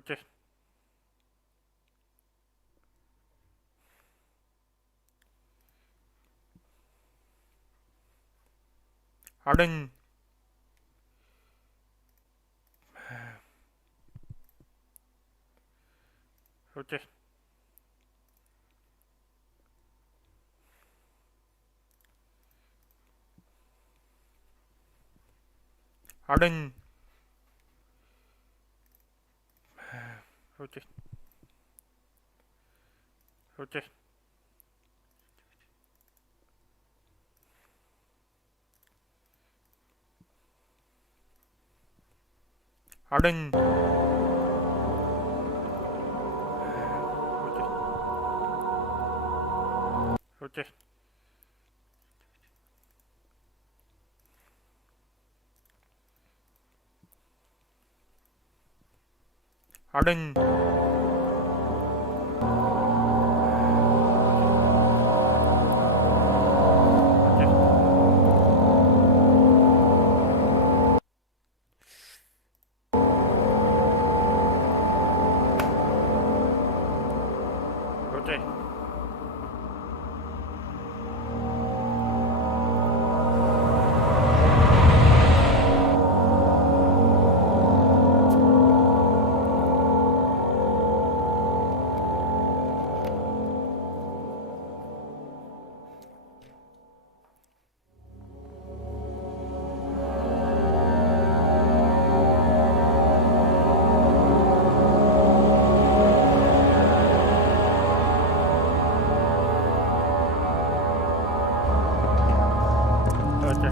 Okay. Harden. Okay. Harden. Okay. Okay. Harden. Okay. Okay. Harden. Okay. Okay.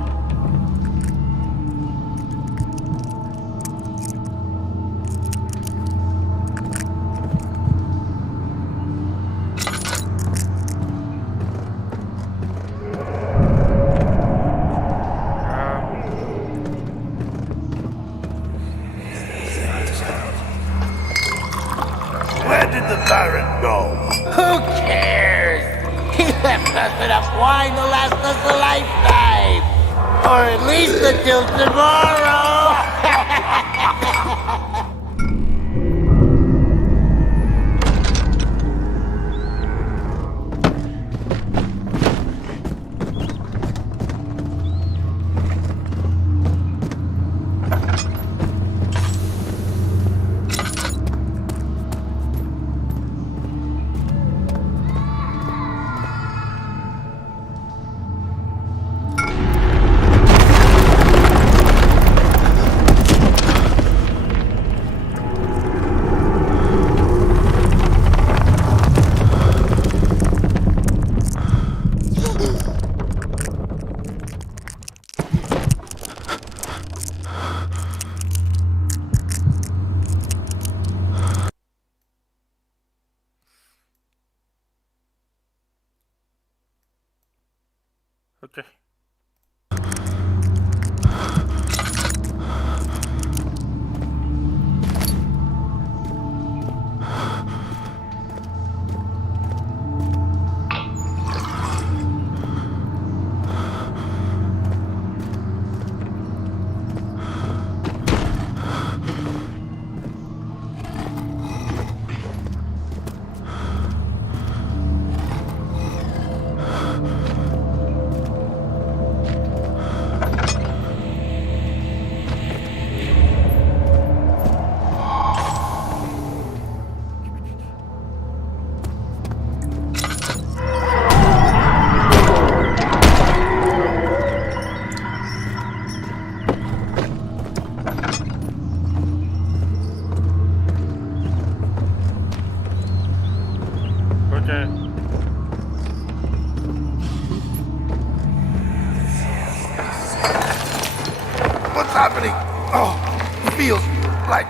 Where did the Baron go? Who cares? He left us enough wine to last us a lifetime. Or at least until tomorrow. Okay. Okay. What's happening? Oh, it feels like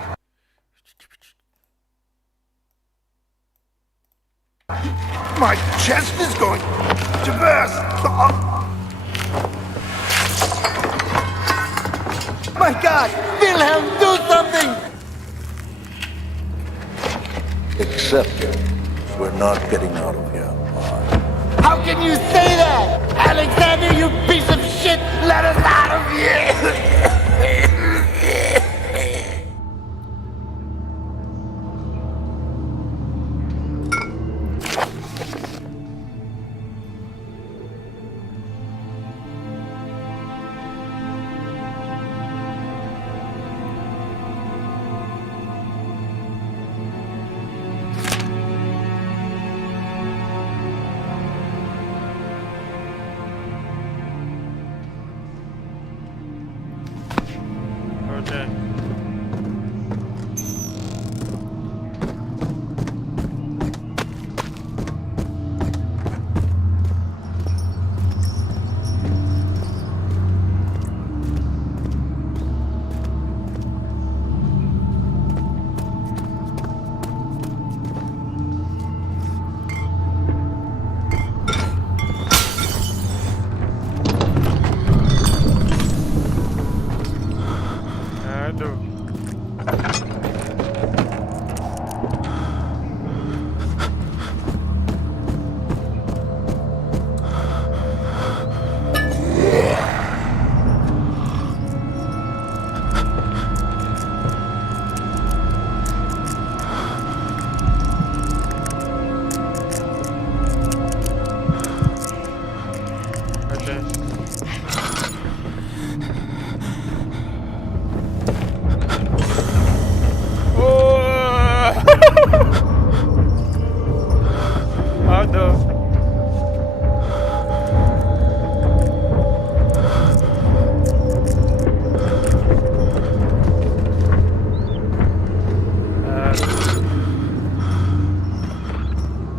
my chest is going to burst. My God! Wilhelm, do something! Accept it. We're not getting out of here alive. How can you say that? Alexander, you piece of shit! Let us out of here! Oh no.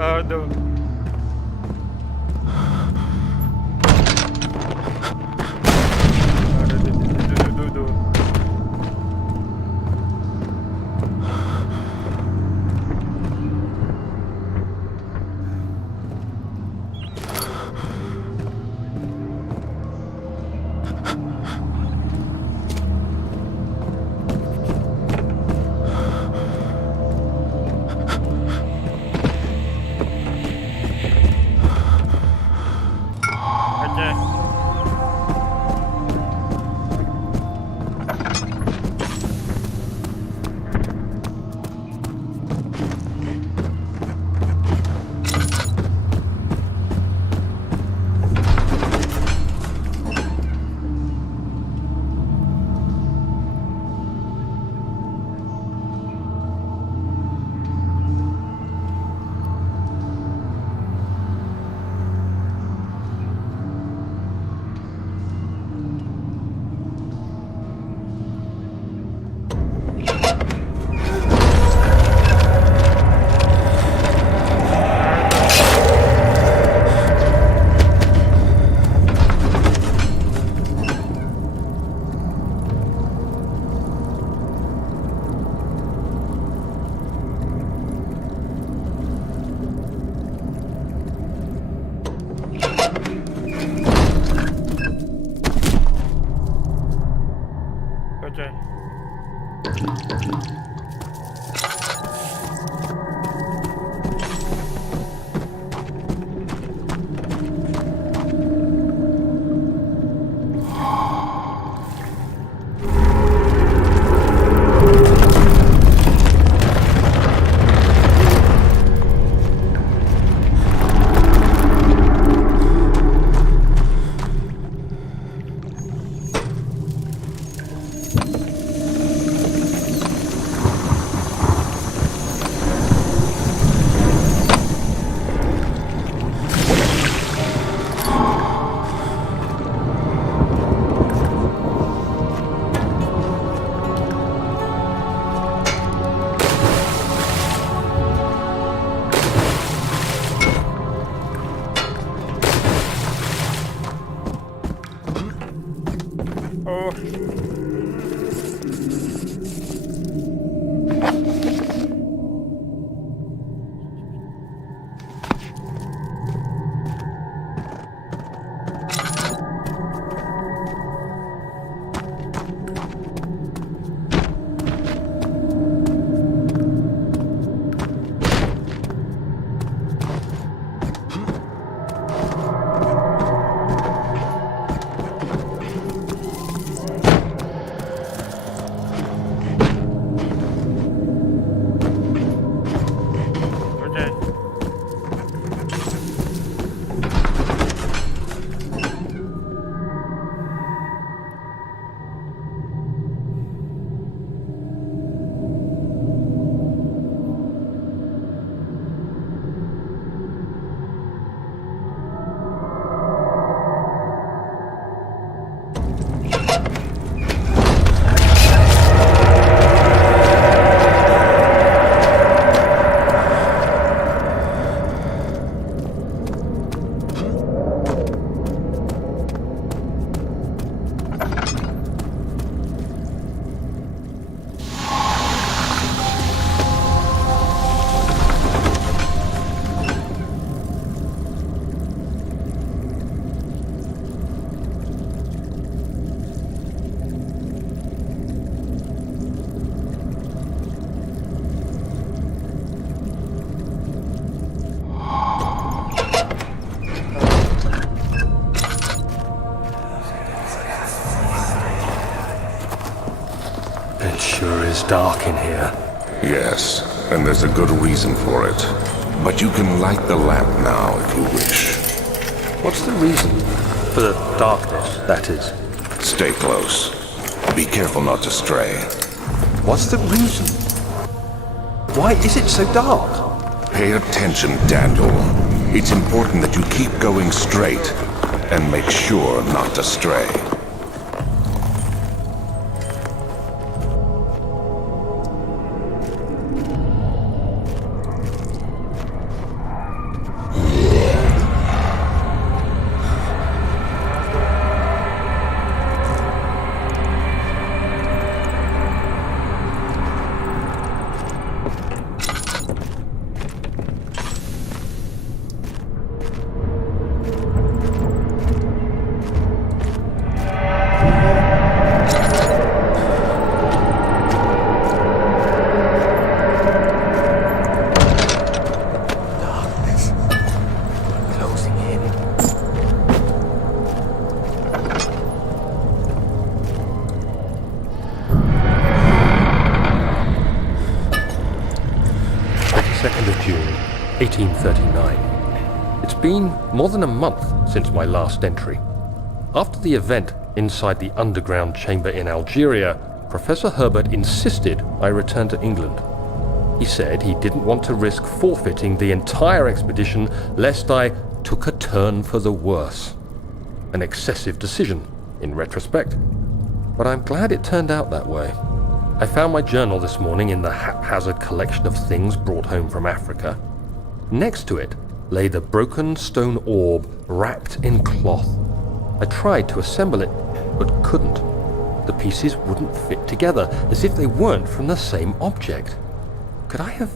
Oh no. No. Okay. Okay. Oh. Okay. It sure is dark in here. Yes, and there's a good reason for it. But you can light the lamp now if you wish. What's the reason? For the darkness, that is. Stay close. Be careful not to stray. What's the reason? Why is it so dark? Pay attention, Daniel. It's important that you keep going straight and make sure not to stray. Closing in. June 1839. It's been more than a month since my last entry. After the event inside the underground chamber in Algeria, Professor Herbert insisted I return to England. He said he didn't want to risk forfeiting the entire expedition lest I took a turn for the worse. An excessive decision, in retrospect. But I'm glad it turned out that way. I found my journal this morning in the haphazard collection of things brought home from Africa. Next to it lay the broken stone orb wrapped in cloth. I tried to assemble it, but couldn't. The pieces wouldn't fit together, as if they weren't from the same object. Could I have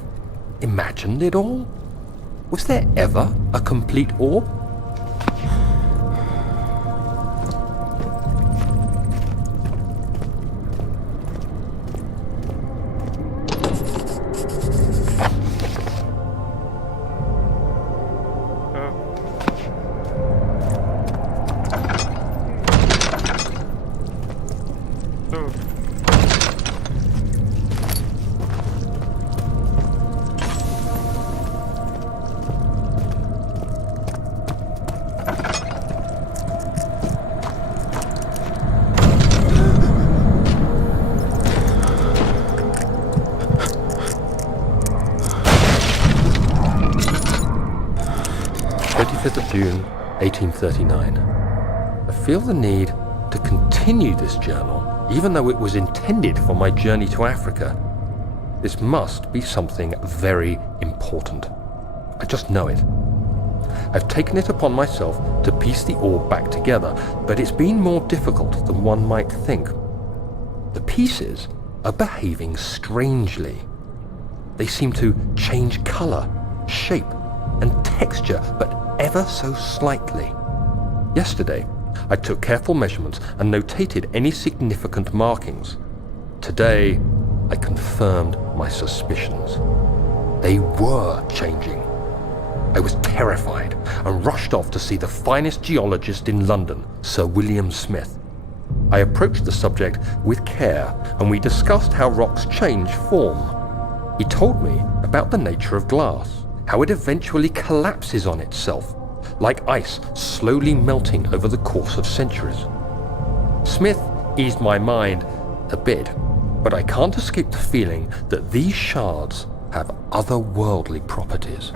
imagined it all? Was there ever a complete orb? June 1839. I feel the need to continue this journal, even though it was intended for my journey to Africa. This must be something very important. I just know it. I've taken it upon myself to piece the orb back together, but it's been more difficult than one might think. The pieces are behaving strangely. They seem to change color, shape, and texture, but ever so slightly. Yesterday, I took careful measurements and notated any significant markings. Today, I confirmed my suspicions. They were changing. I was terrified and rushed off to see the finest geologist in London, Sir William Smith. I approached the subject with care and we discussed how rocks change form. He told me about the nature of glass, how it eventually collapses on itself, like ice slowly melting over the course of centuries. Smith eased my mind a bit, but I can't escape the feeling that these shards have otherworldly properties.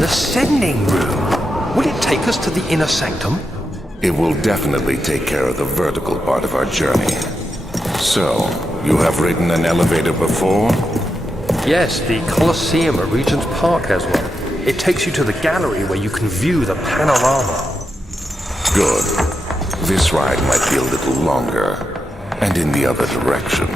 An ascending room. Will it take us to the inner sanctum? It will definitely take care of the vertical part of our journey. So, you have ridden an elevator before? Yes, the Colosseum at Regent's Park has one. It takes you to the gallery where you can view the panorama. Good. This ride might be a little longer, and in the other direction.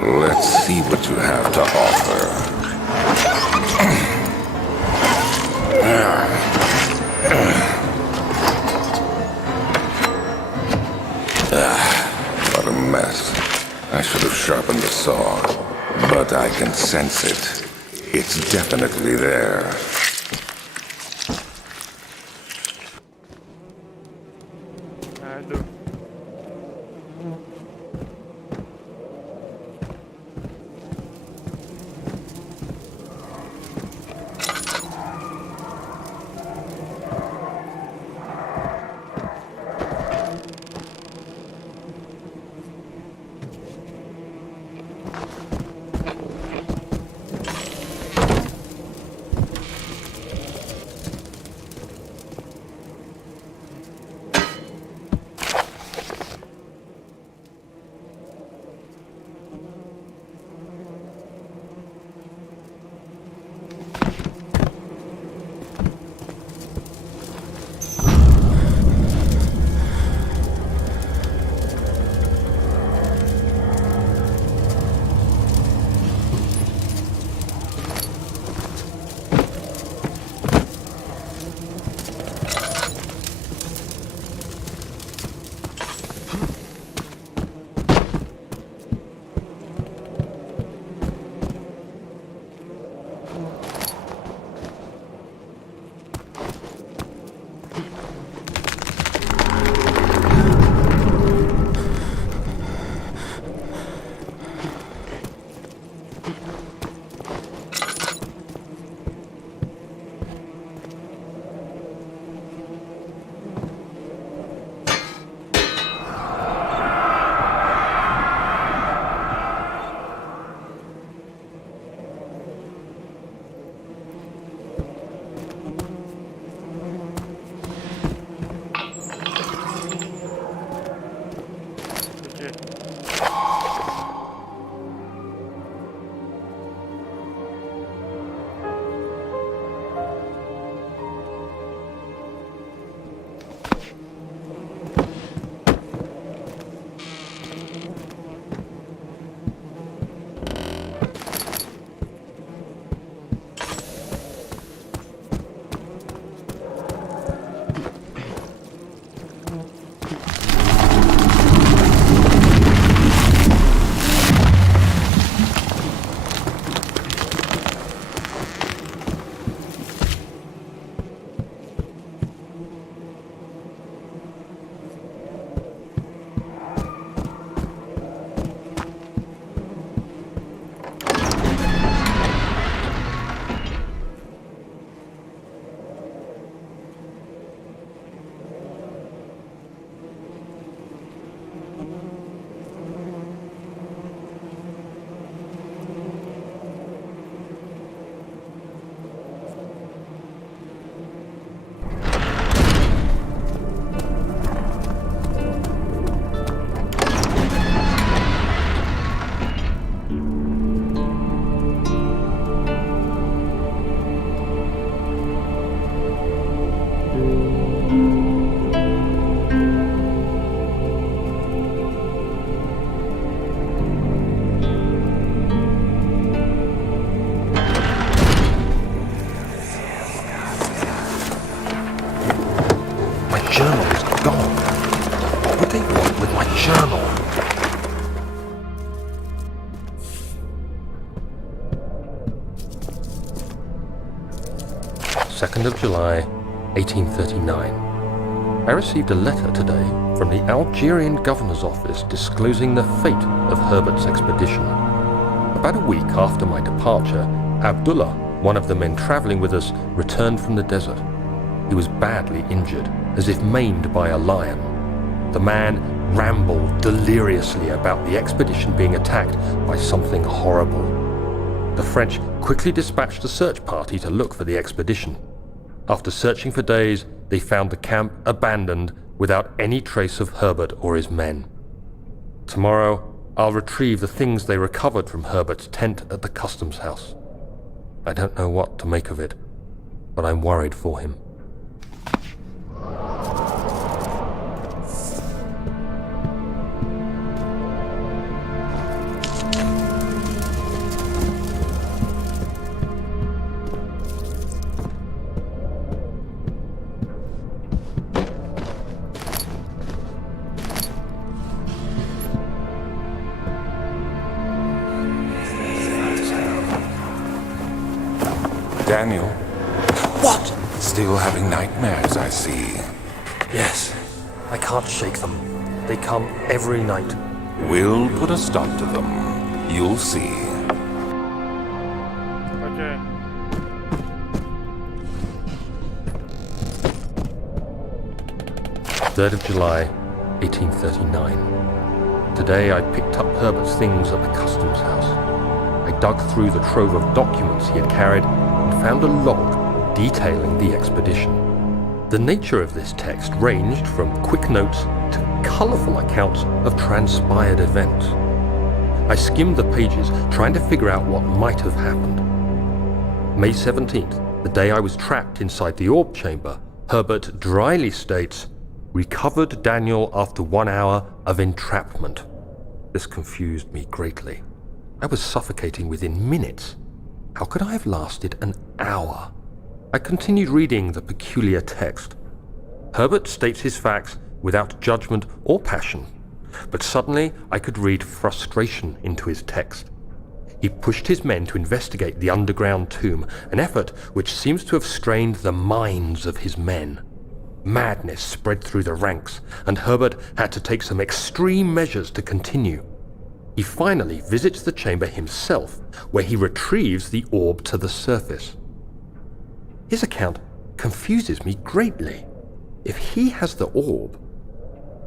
Let's see what you have to offer. What a mess. I should have sharpened the saw, but I can sense it. It's definitely there. Aduh. 2nd of July, 1839. I received a letter today from the Algerian governor's office disclosing the fate of Herbert's expedition. About a week after my departure, Abdullah, one of the men traveling with us, returned from the desert. He was badly injured, as if maimed by a lion. The man rambled deliriously about the expedition being attacked by something horrible. The French quickly dispatched a search party to look for the expedition. After searching for days, they found the camp abandoned without any trace of Herbert or his men. Tomorrow, I'll retrieve the things they recovered from Herbert's tent at the customs house. I don't know what to make of it, but I'm worried for him. Daniel, What? still having nightmares, I see. Yes, I can't shake them. They come every night. We'll put a stop to them. You'll see. Okay. Third of July, 1839. Today I picked up Herbert's things at the customs house. I dug through the trove of documents he had carried and found a log detailing the expedition. The nature of this text ranged from quick notes to colourful accounts of transpired events. I skimmed the pages, trying to figure out what might have happened. May 17th, the day I was trapped inside the orb chamber, Herbert dryly states, "Recovered Daniel after 1 hour of entrapment." This confused me greatly. I was suffocating within minutes. How could I have lasted an hour? I continued reading the peculiar text. Herbert states his facts without judgment or passion, but suddenly I could read frustration into his text. He pushed his men to investigate the underground tomb, an effort which seems to have strained the minds of his men. Madness spread through the ranks, and Herbert had to take some extreme measures to continue. He finally visits the chamber himself, where he retrieves the orb to the surface. His account confuses me greatly. If he has the orb,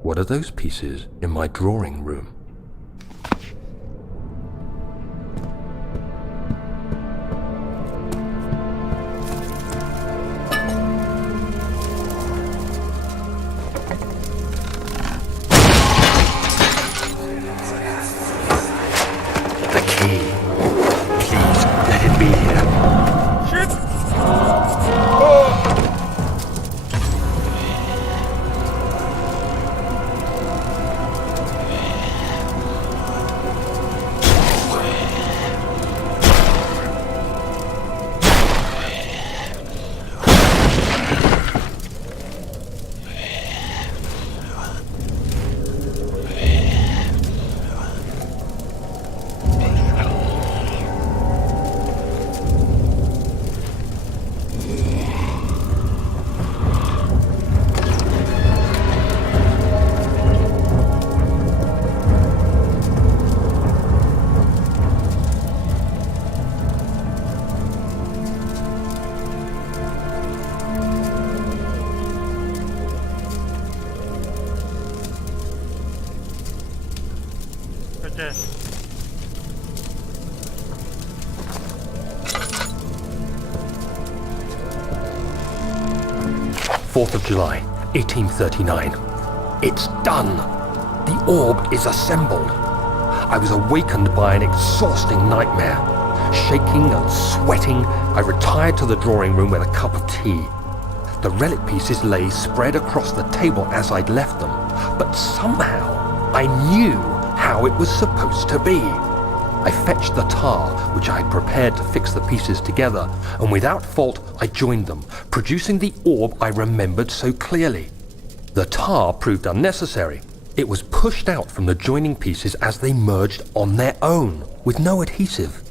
what are those pieces in my drawing room? The key. Please, let it be here. Shit! Okay. 4th of July, 1839. It's done! The orb is assembled. I was awakened by an exhausting nightmare. Shaking and sweating, I retired to the drawing room with a cup of tea. The relic pieces lay spread across the table as I'd left them, but somehow I knew how it was supposed to be. I fetched the tar, which I had prepared to fix the pieces together, and without fault I joined them, producing the orb I remembered so clearly. The tar proved unnecessary. It was pushed out from the joining pieces as they merged on their own, with no adhesive.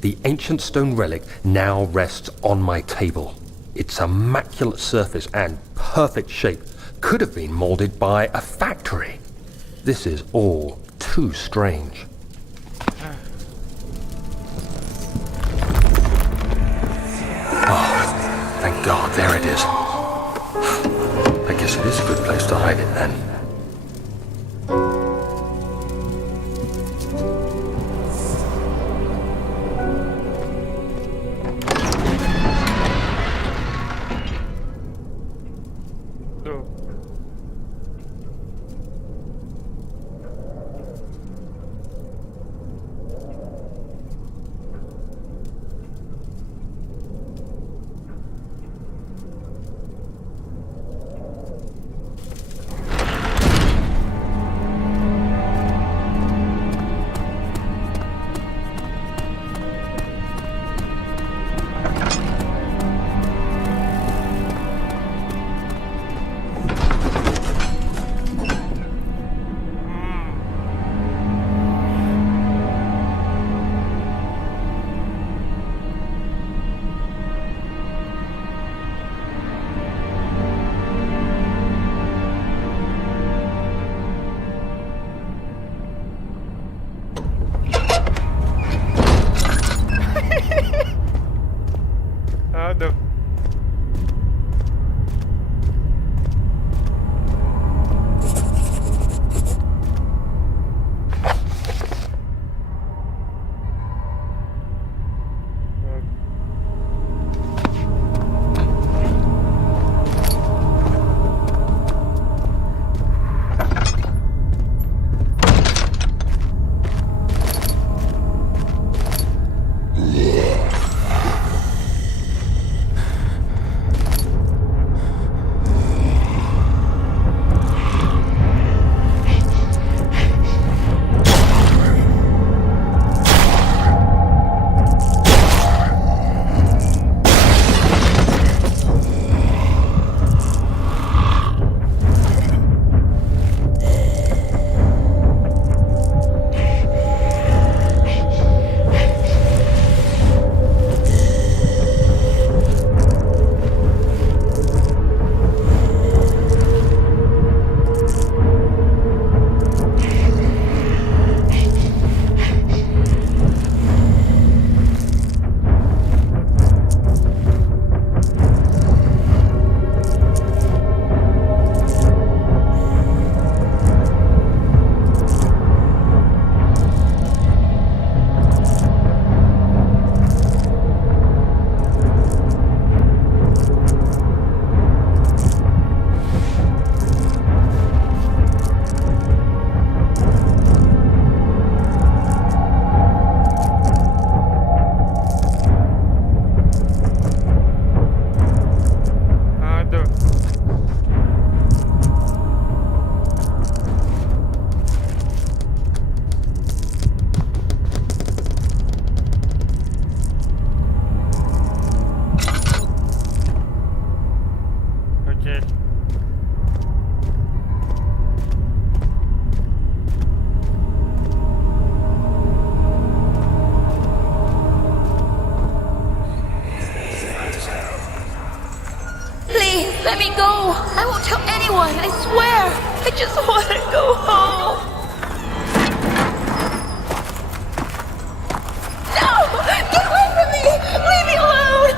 The ancient stone relic now rests on my table. Its immaculate surface and perfect shape could have been molded by a factory. This is all too strange. Oh, thank God, there it is. I guess it is a good place to hide it then. So. Aduh. Let me go! I won't tell anyone, I swear! I just want to go home! No! Get away from me! Leave me alone!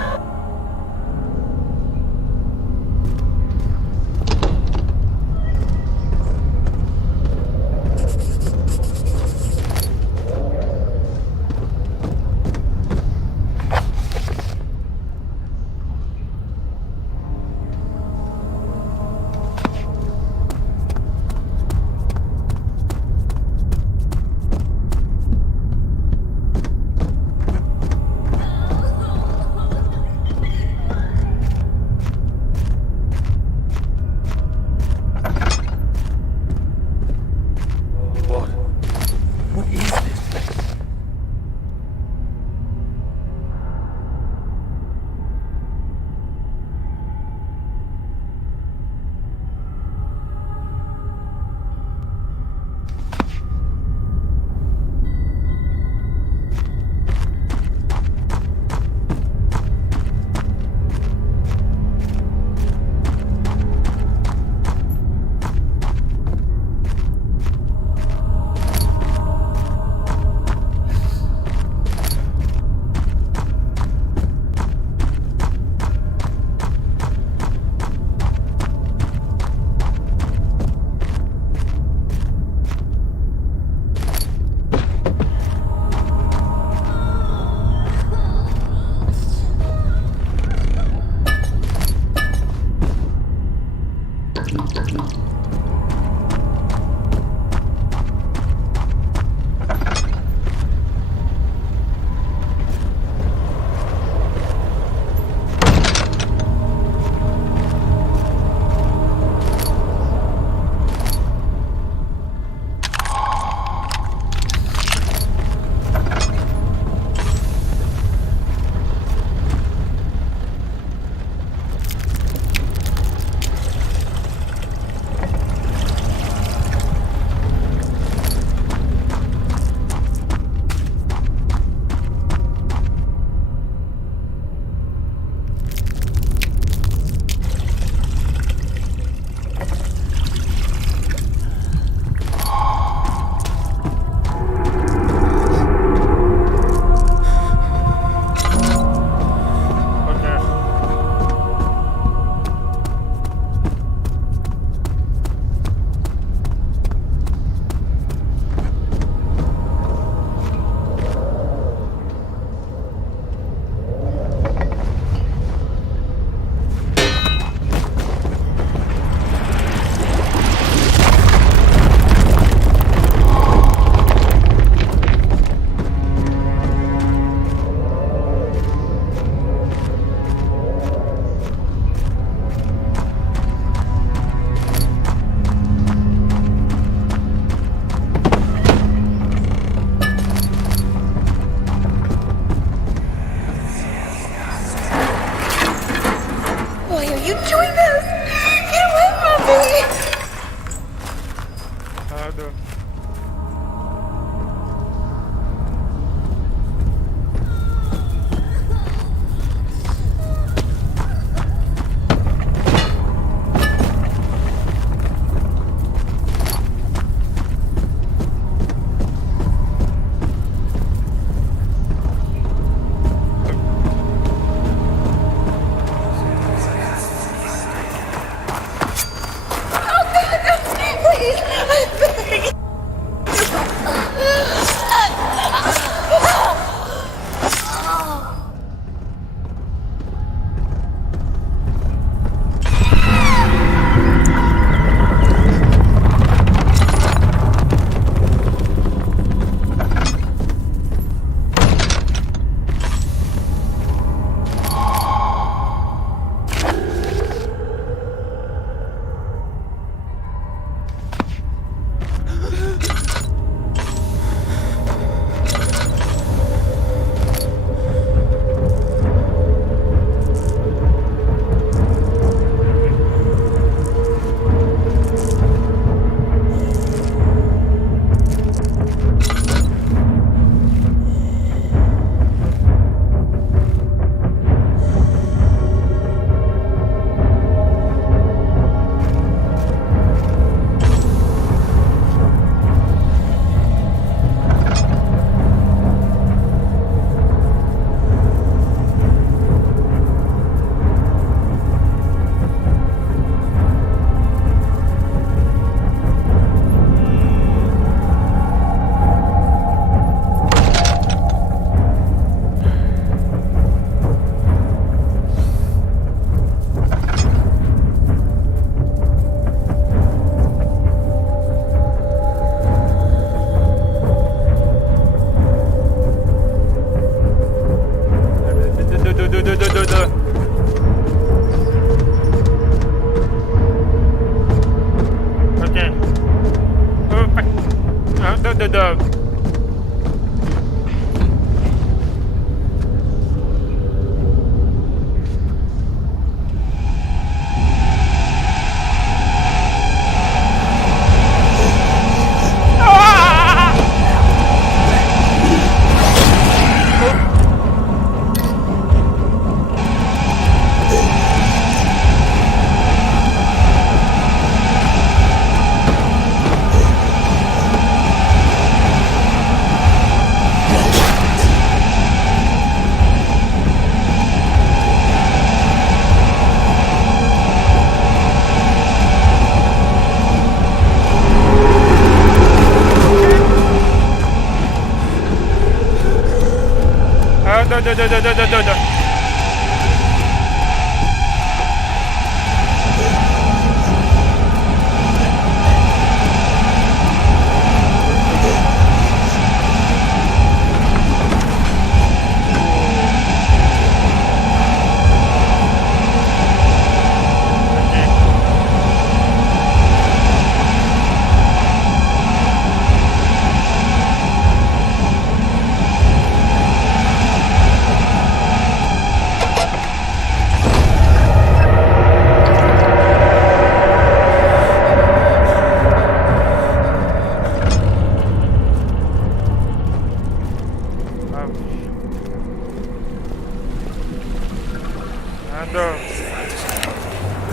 Udah.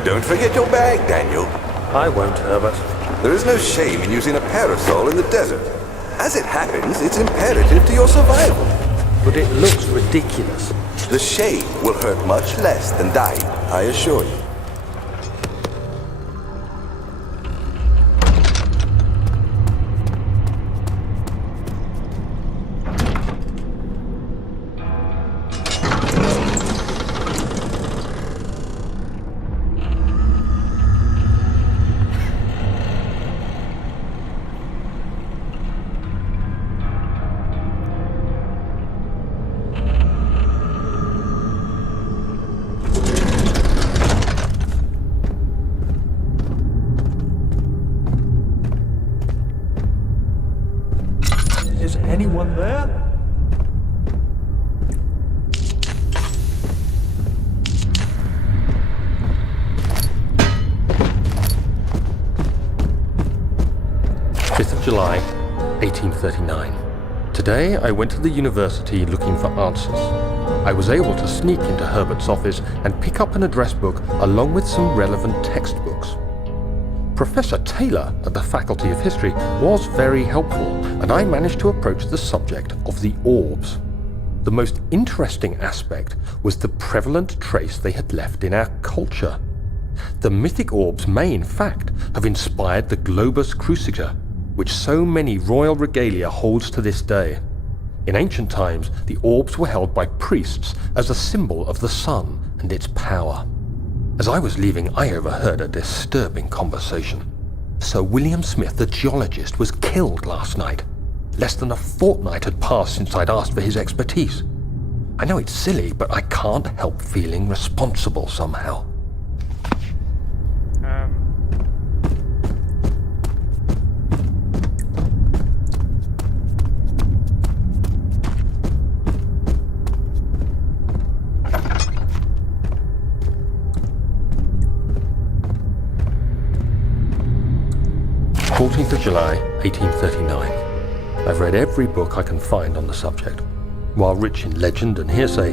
Don't forget your bag, Daniel. I won't, Herbert. There is no shame in using a parasol in the desert. As it happens, it's imperative to your survival. But it looks ridiculous. The shade will hurt much less than dying, I assure you. Is anyone there? July 1839. Today I went to the university looking for answers. I was able to sneak into Herbert's office and pick up an address book along with some relevant textbooks. Professor Taylor at the Faculty of History was very helpful, and I managed to approach the subject of the orbs. The most interesting aspect was the prevalent trace they had left in our culture. The mythic orbs may, in fact, have inspired the globus cruciger, which so many royal regalia holds to this day. In ancient times, the orbs were held by priests as a symbol of the sun and its power. As I was leaving, I overheard a disturbing conversation. Sir William Smith, the geologist, was killed last night. Less than a fortnight had passed since I'd asked for his expertise. I know it's silly, but I can't help feeling responsible somehow. July 1839. I've read every book I can find on the subject. While rich in legend and hearsay,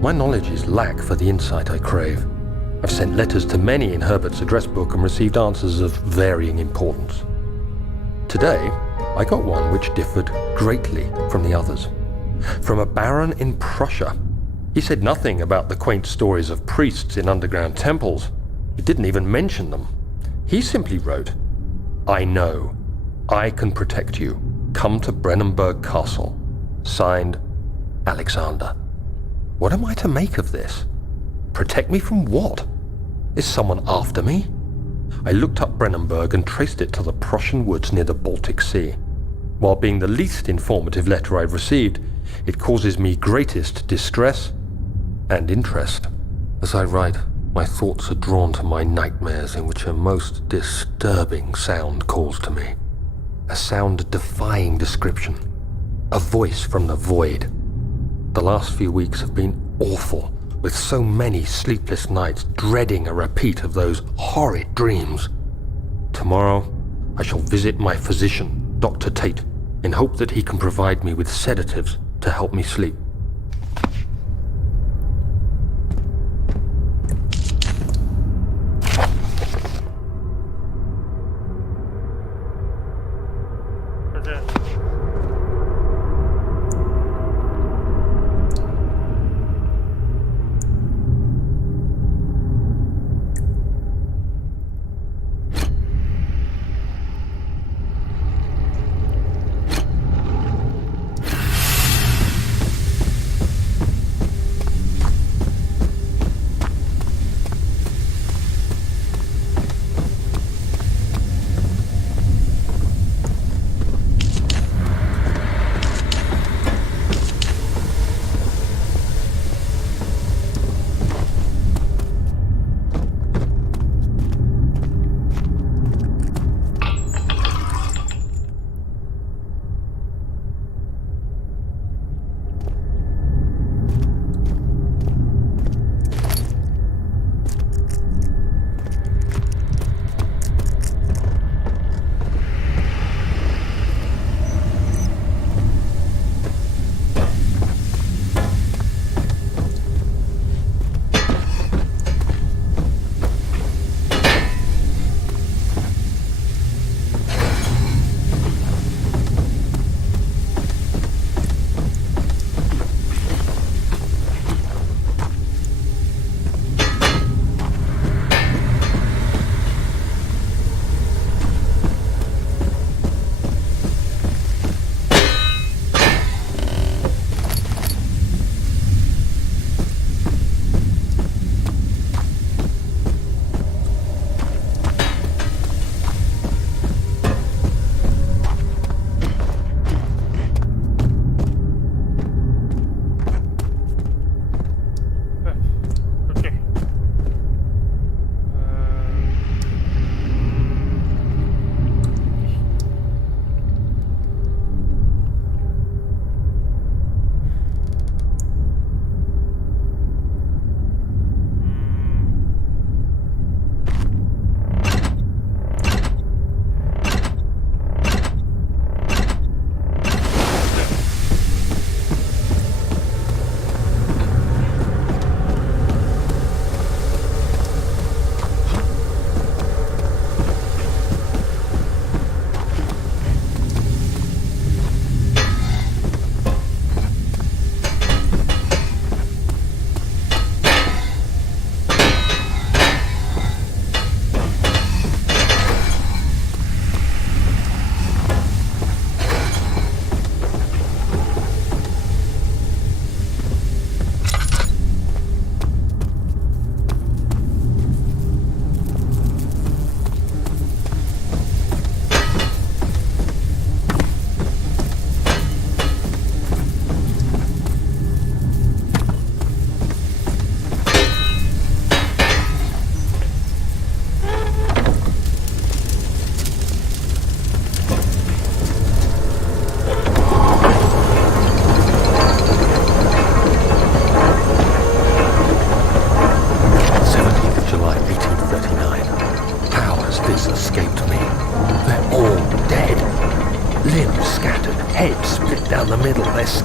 my knowledge is lack for the insight I crave. I've sent letters to many in Herbert's address book and received answers of varying importance. Today, I got one which differed greatly from the others. From a baron in Prussia. He said nothing about the quaint stories of priests in underground temples. He didn't even mention them. He simply wrote, "I know. I can protect you. Come to Brennenburg Castle. Signed, Alexander." What am I to make of this? Protect me from what? Is someone after me? I looked up Brennenburg and traced it to the Prussian woods near the Baltic Sea. While being the least informative letter I've received, it causes me greatest distress and interest. As I write, my thoughts are drawn to my nightmares in which a most disturbing sound calls to me. A sound defying description. A voice from the void. The last few weeks have been awful, with so many sleepless nights dreading a repeat of those horrid dreams. Tomorrow, I shall visit my physician, Dr. Tate, in hope that he can provide me with sedatives to help me sleep.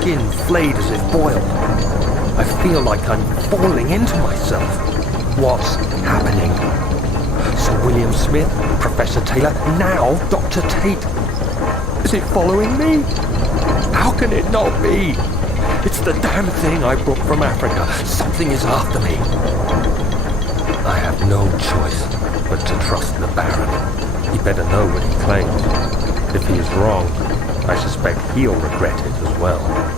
skin flayed as if boiled. I feel like I'm falling into myself. What's happening? Sir William Smith, Professor Taylor, now Dr. Tate. Is it following me? How can it not be? It's the damn thing I brought from Africa. Something is after me. I have no choice but to trust the Baron. He better know what he claims. If he is wrong, I suspect he'll regret it as well.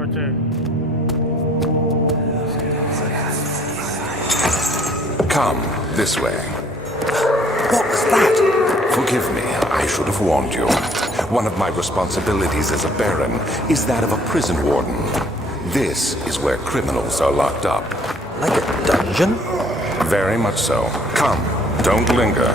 Okay. Come, this way. What was that? Forgive me, I should have warned you. One of my responsibilities as a Baron is that of a prison warden. This is where criminals are locked up. Like a dungeon? Very much so. Come, don't linger.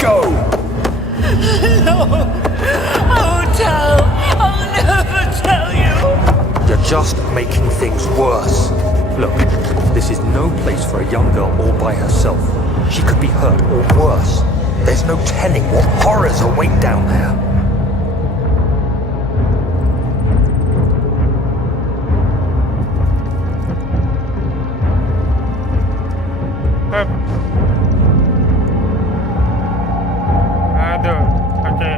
go! No! I won't tell! I'll never tell you! You're just making things worse. Look, this is no place for a young girl all by herself. She could be hurt or worse. There's no telling what horrors await down there. Aduh, oke.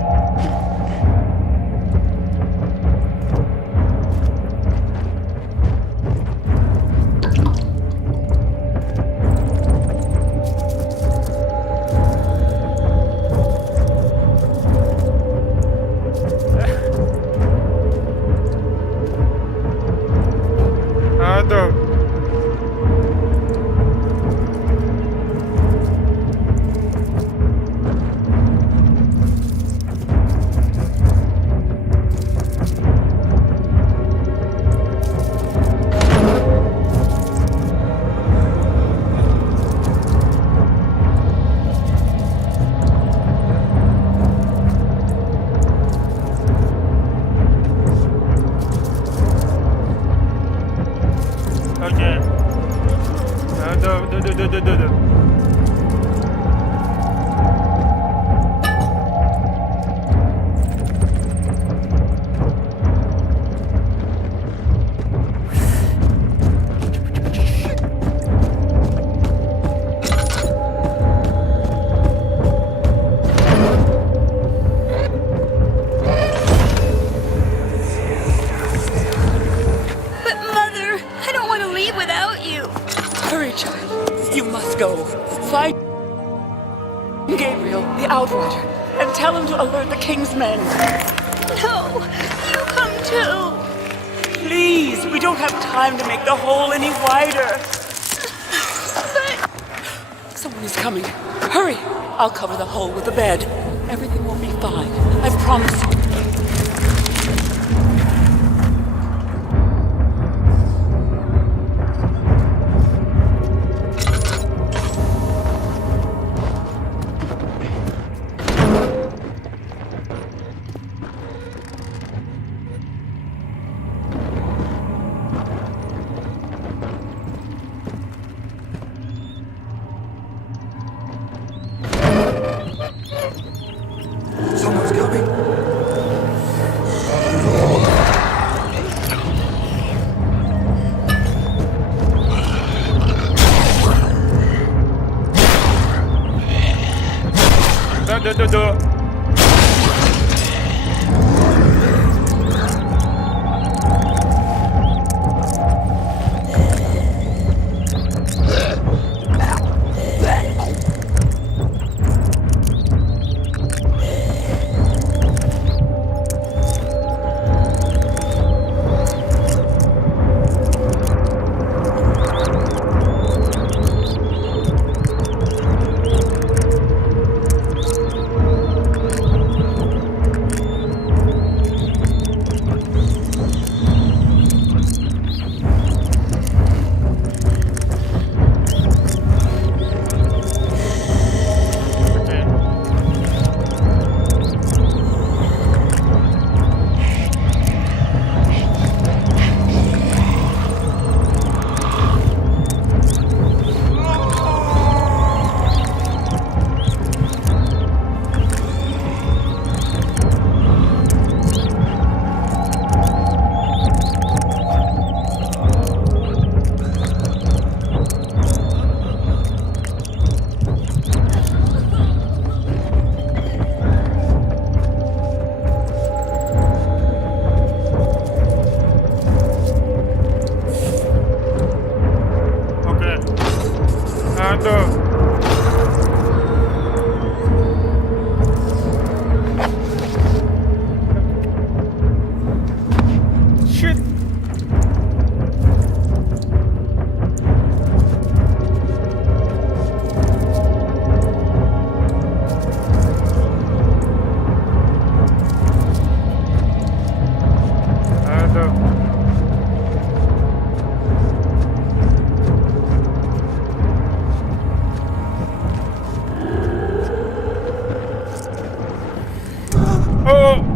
Aduh. Oke. Aduh. But Mother, I don't want to leave without you. Hurry, child. You must go. Find Gabriel, the Outrider, and tell him to alert the King's men. No, you come too. Please, we don't have time to make the hole any wider. But Someone is coming. Hurry! I'll cover the hole with the bed. Everything will be fine. I promise you. Someone's coming. Duh. Okay.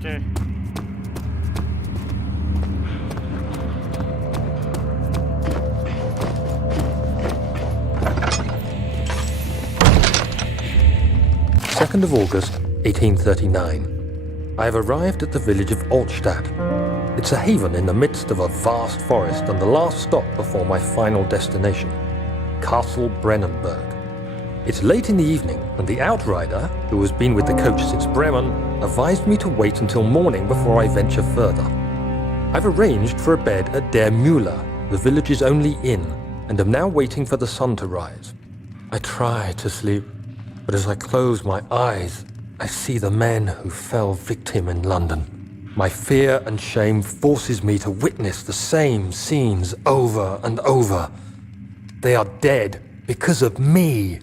Okay. 2nd of August, 1839. I have arrived at the village of Altstadt. It's a haven in the midst of a vast forest and the last stop before my final destination, Castle Brennenburg. It's late in the evening, and the outrider, who has been with the coach since Bremen, advised me to wait until morning before I venture further. I've arranged for a bed at Der Müller, the village's only inn, and am now waiting for the sun to rise. I try to sleep, but as I close my eyes, I see the men who fell victim in London. My fear and shame forces me to witness the same scenes over and over. They are dead because of me.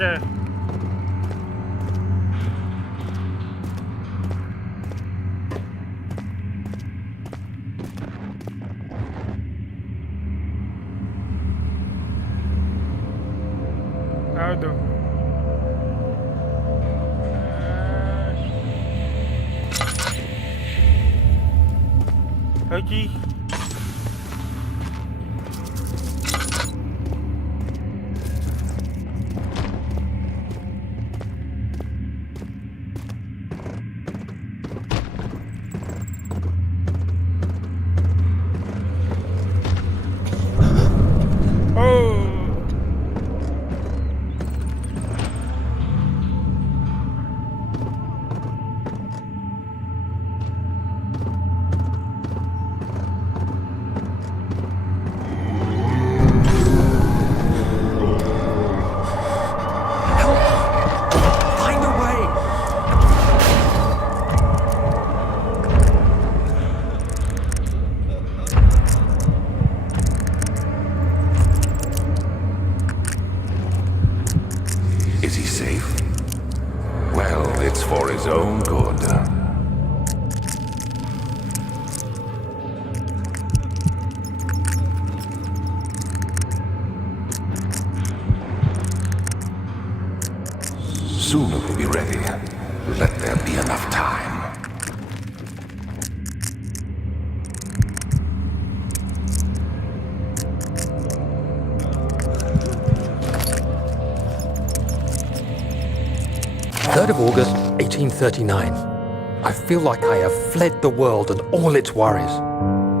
Roger. Howdo. Haji. Find a way! Is he safe? Well, it's for his own good. Soon it will be ready. Let there be enough time. August 1839. I feel like I have fled the world and all its worries.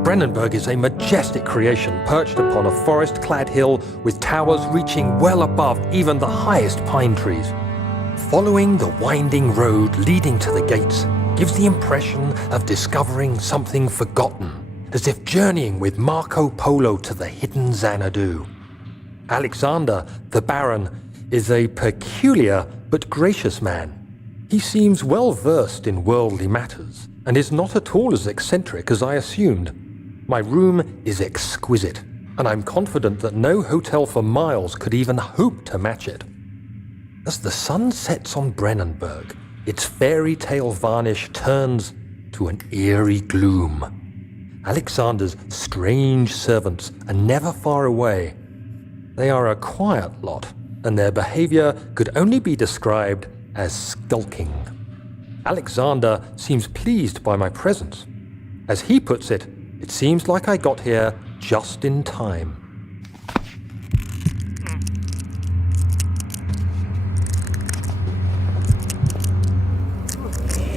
Brennenburg is a majestic creation perched upon a forest-clad hill with towers reaching well above even the highest pine trees. Following the winding road leading to the gates gives the impression of discovering something forgotten, as if journeying with Marco Polo to the hidden Xanadu. Alexander, the Baron, is a peculiar but gracious man. He seems well versed in worldly matters and is not at all as eccentric as I assumed. My room is exquisite, and I'm confident that no hotel for miles could even hope to match it. As the sun sets on Brennenburg, its fairy tale varnish turns to an eerie gloom. Alexander's strange servants are never far away. They are a quiet lot, and their behavior could only be described as skulking. Alexander seems pleased by my presence. As he puts it, it seems like I got here just in time.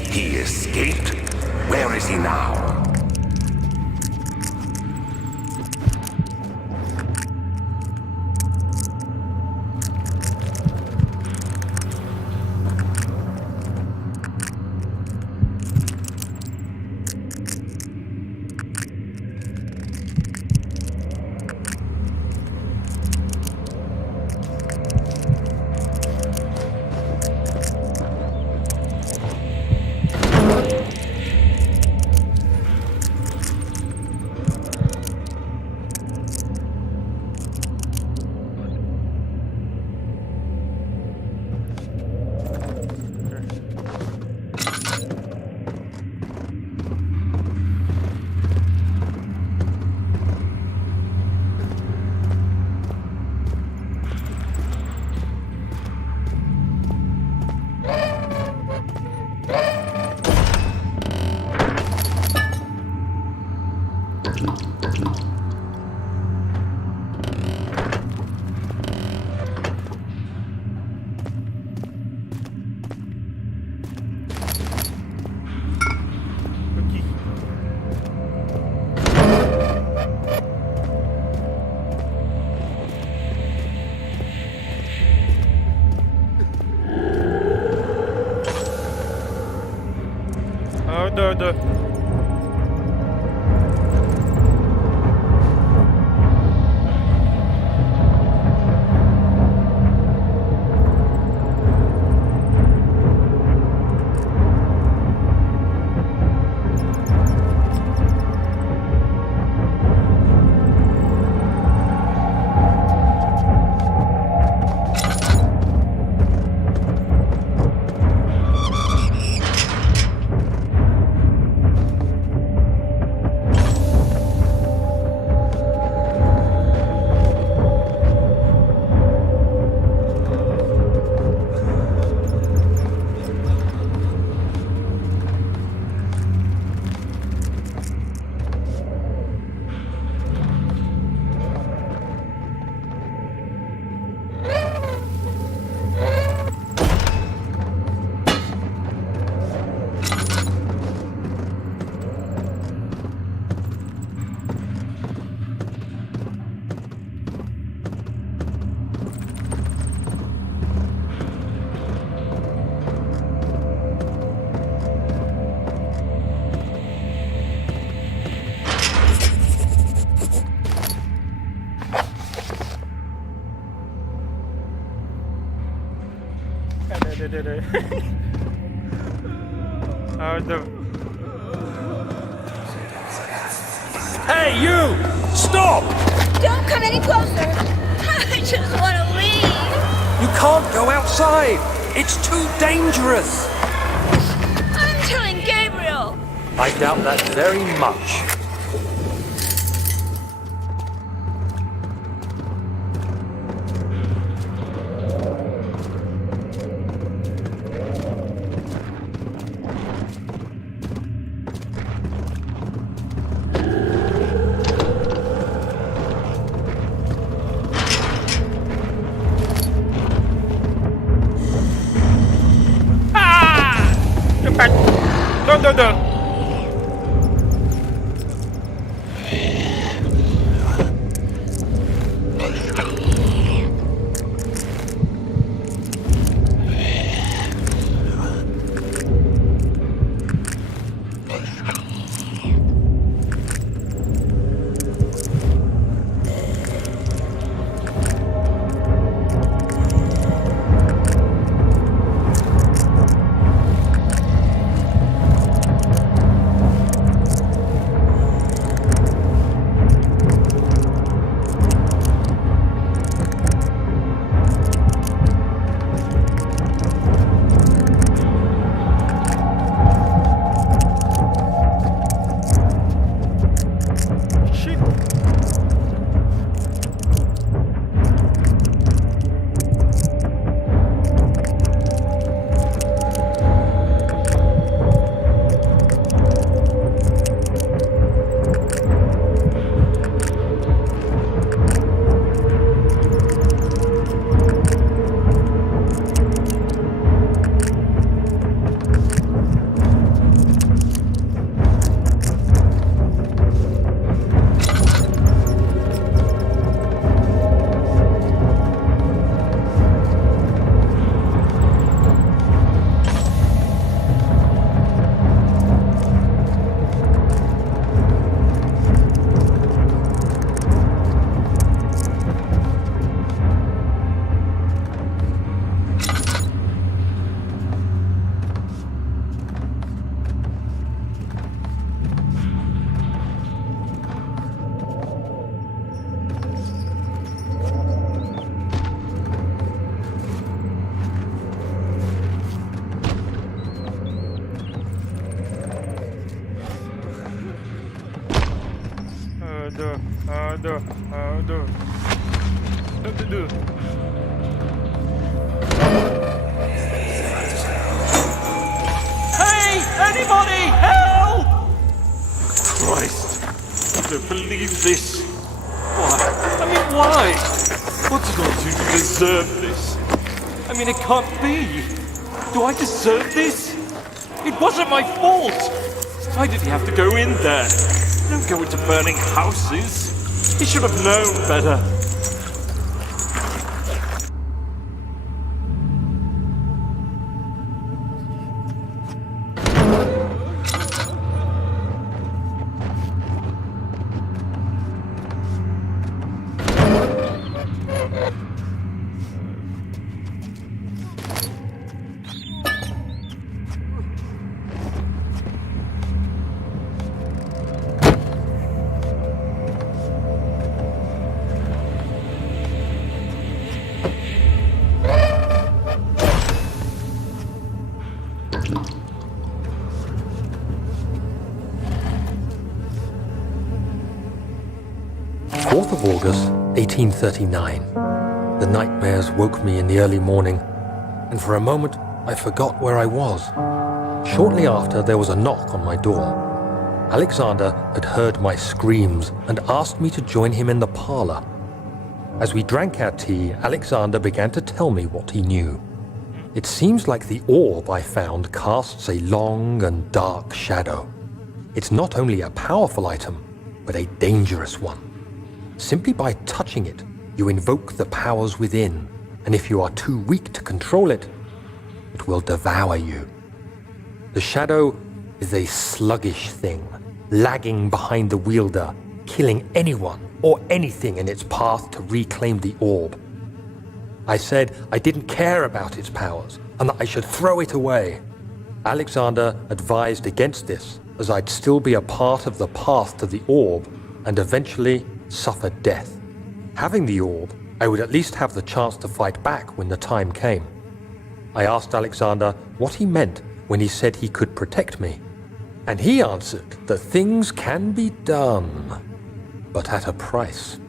He escaped? Where is he now? The Hey, you! Stop! Don't come any closer. I just want to leave. You can't go outside! It's too dangerous! I'm telling Gabriel. I doubt that very much. Get back! No. Hey! Anybody! Help! Christ, I don't believe this. Why? I mean, why? What did I do to deserve this? I mean, it can't be. Do I deserve this? It wasn't my fault. Why did he have to go in there? Don't go into burning houses. He should have known better. August 1839. The nightmares woke me in the early morning, and for a moment I forgot where I was. Shortly after, there was a knock on my door. Alexander had heard my screams and asked me to join him in the parlor. As we drank our tea, Alexander began to tell me what he knew. It seems like the orb I found casts a long and dark shadow. It's not only a powerful item, but a dangerous one. Simply by touching it, you invoke the powers within, and if you are too weak to control it, it will devour you. The shadow is a sluggish thing, lagging behind the wielder, killing anyone or anything in its path to reclaim the orb. I said I didn't care about its powers and that I should throw it away. Alexander advised against this, as I'd still be a part of the path to the orb and eventually suffer death. Having the orb, I would at least have the chance to fight back when the time came. I asked Alexander what he meant when he said he could protect me, and he answered that things can be done, but at a price.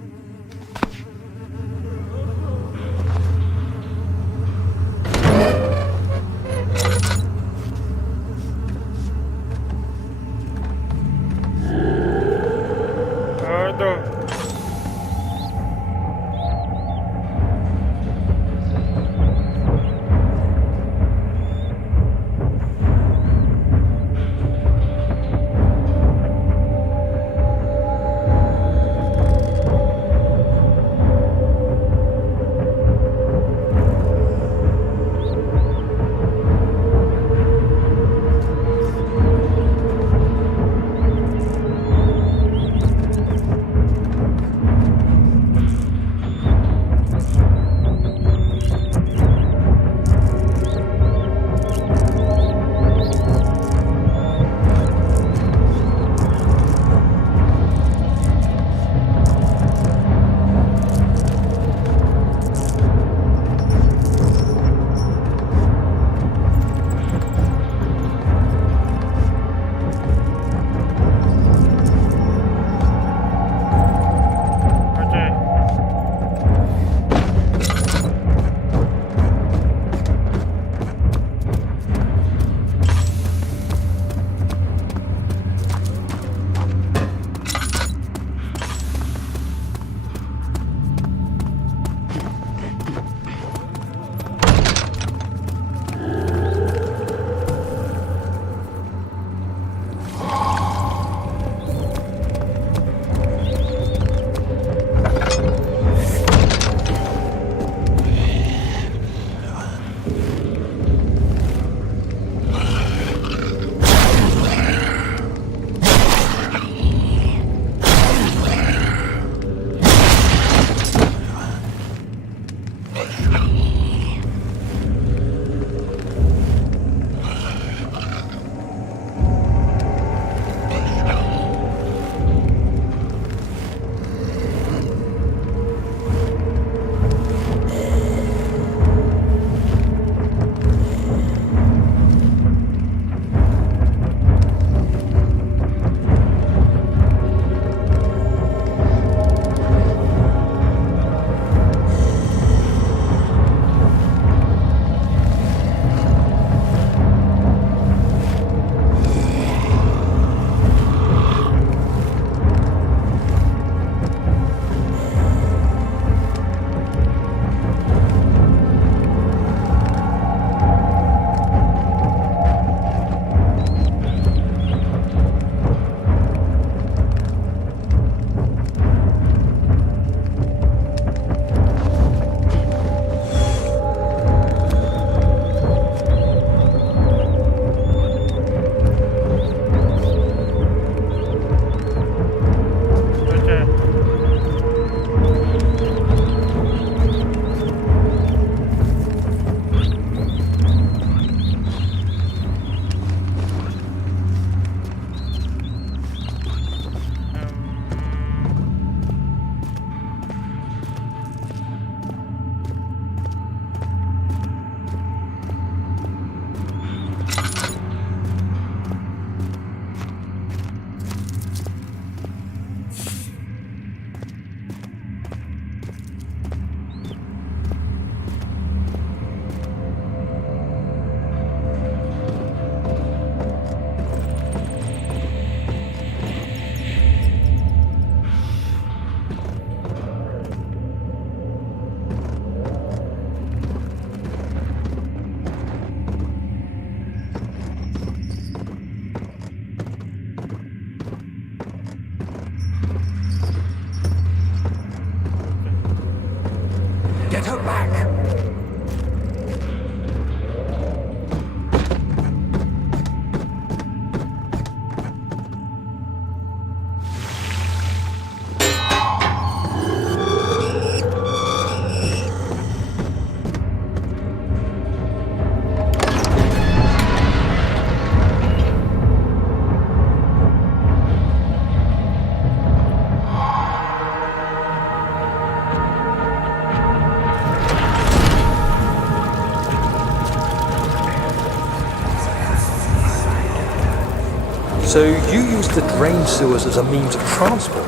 So you used the drain sewers as a means of transport?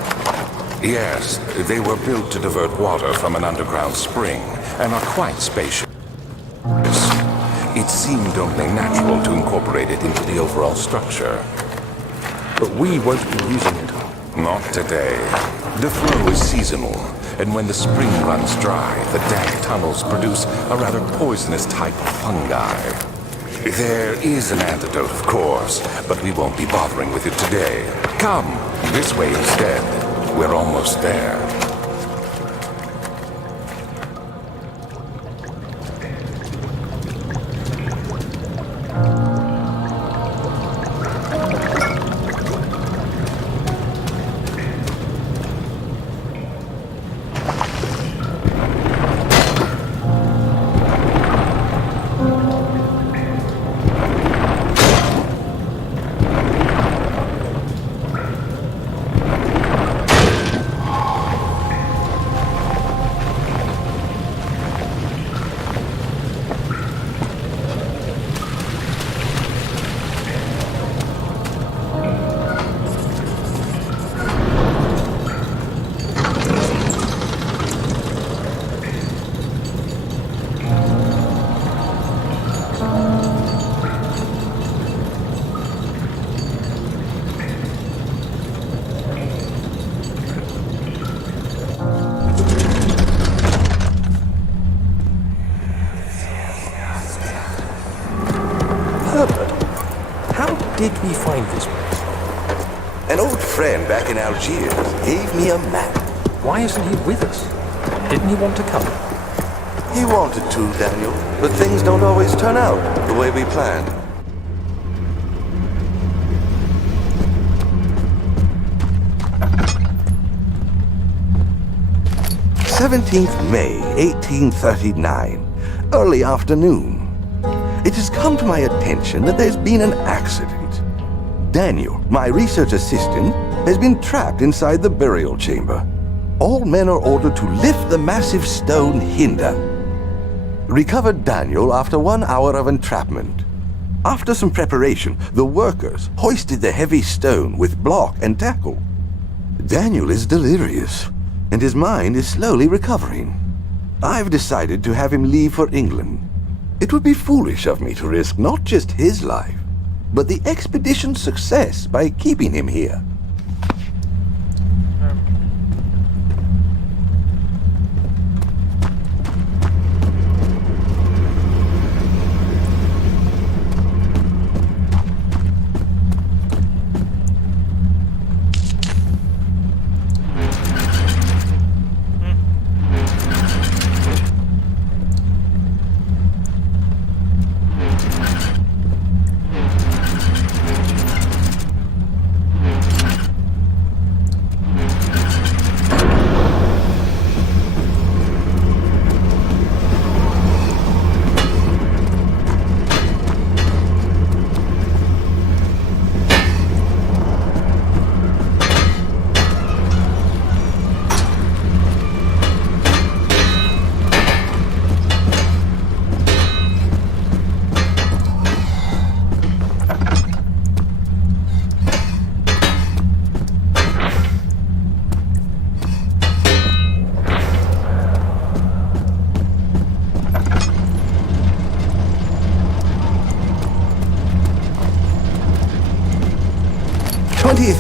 Yes, they were built to divert water from an underground spring and are quite spacious. It seemed only natural to incorporate it into the overall structure. But we won't be using it. Not today. The flow is seasonal, and when the spring runs dry, the dank tunnels produce a rather poisonous type of fungi. There is an antidote, of course, but we won't be bothering with it today. Come, this way instead. We're almost there. Did we find this place? An old friend back in Algiers gave me a map. Why isn't he with us? Didn't he want to come? He wanted to, Daniel, but things don't always turn out the way we planned. May 1839, early afternoon. It has come to my attention that there's been an accident. Daniel, my research assistant, has been trapped inside the burial chamber. All men are ordered to lift the massive stone hinder. Recovered Daniel after 1 hour of entrapment. After some preparation, the workers hoisted the heavy stone with block and tackle. Daniel is delirious, and his mind is slowly recovering. I've decided to have him leave for England. It would be foolish of me to risk not just his life, but the expedition's success by keeping him here.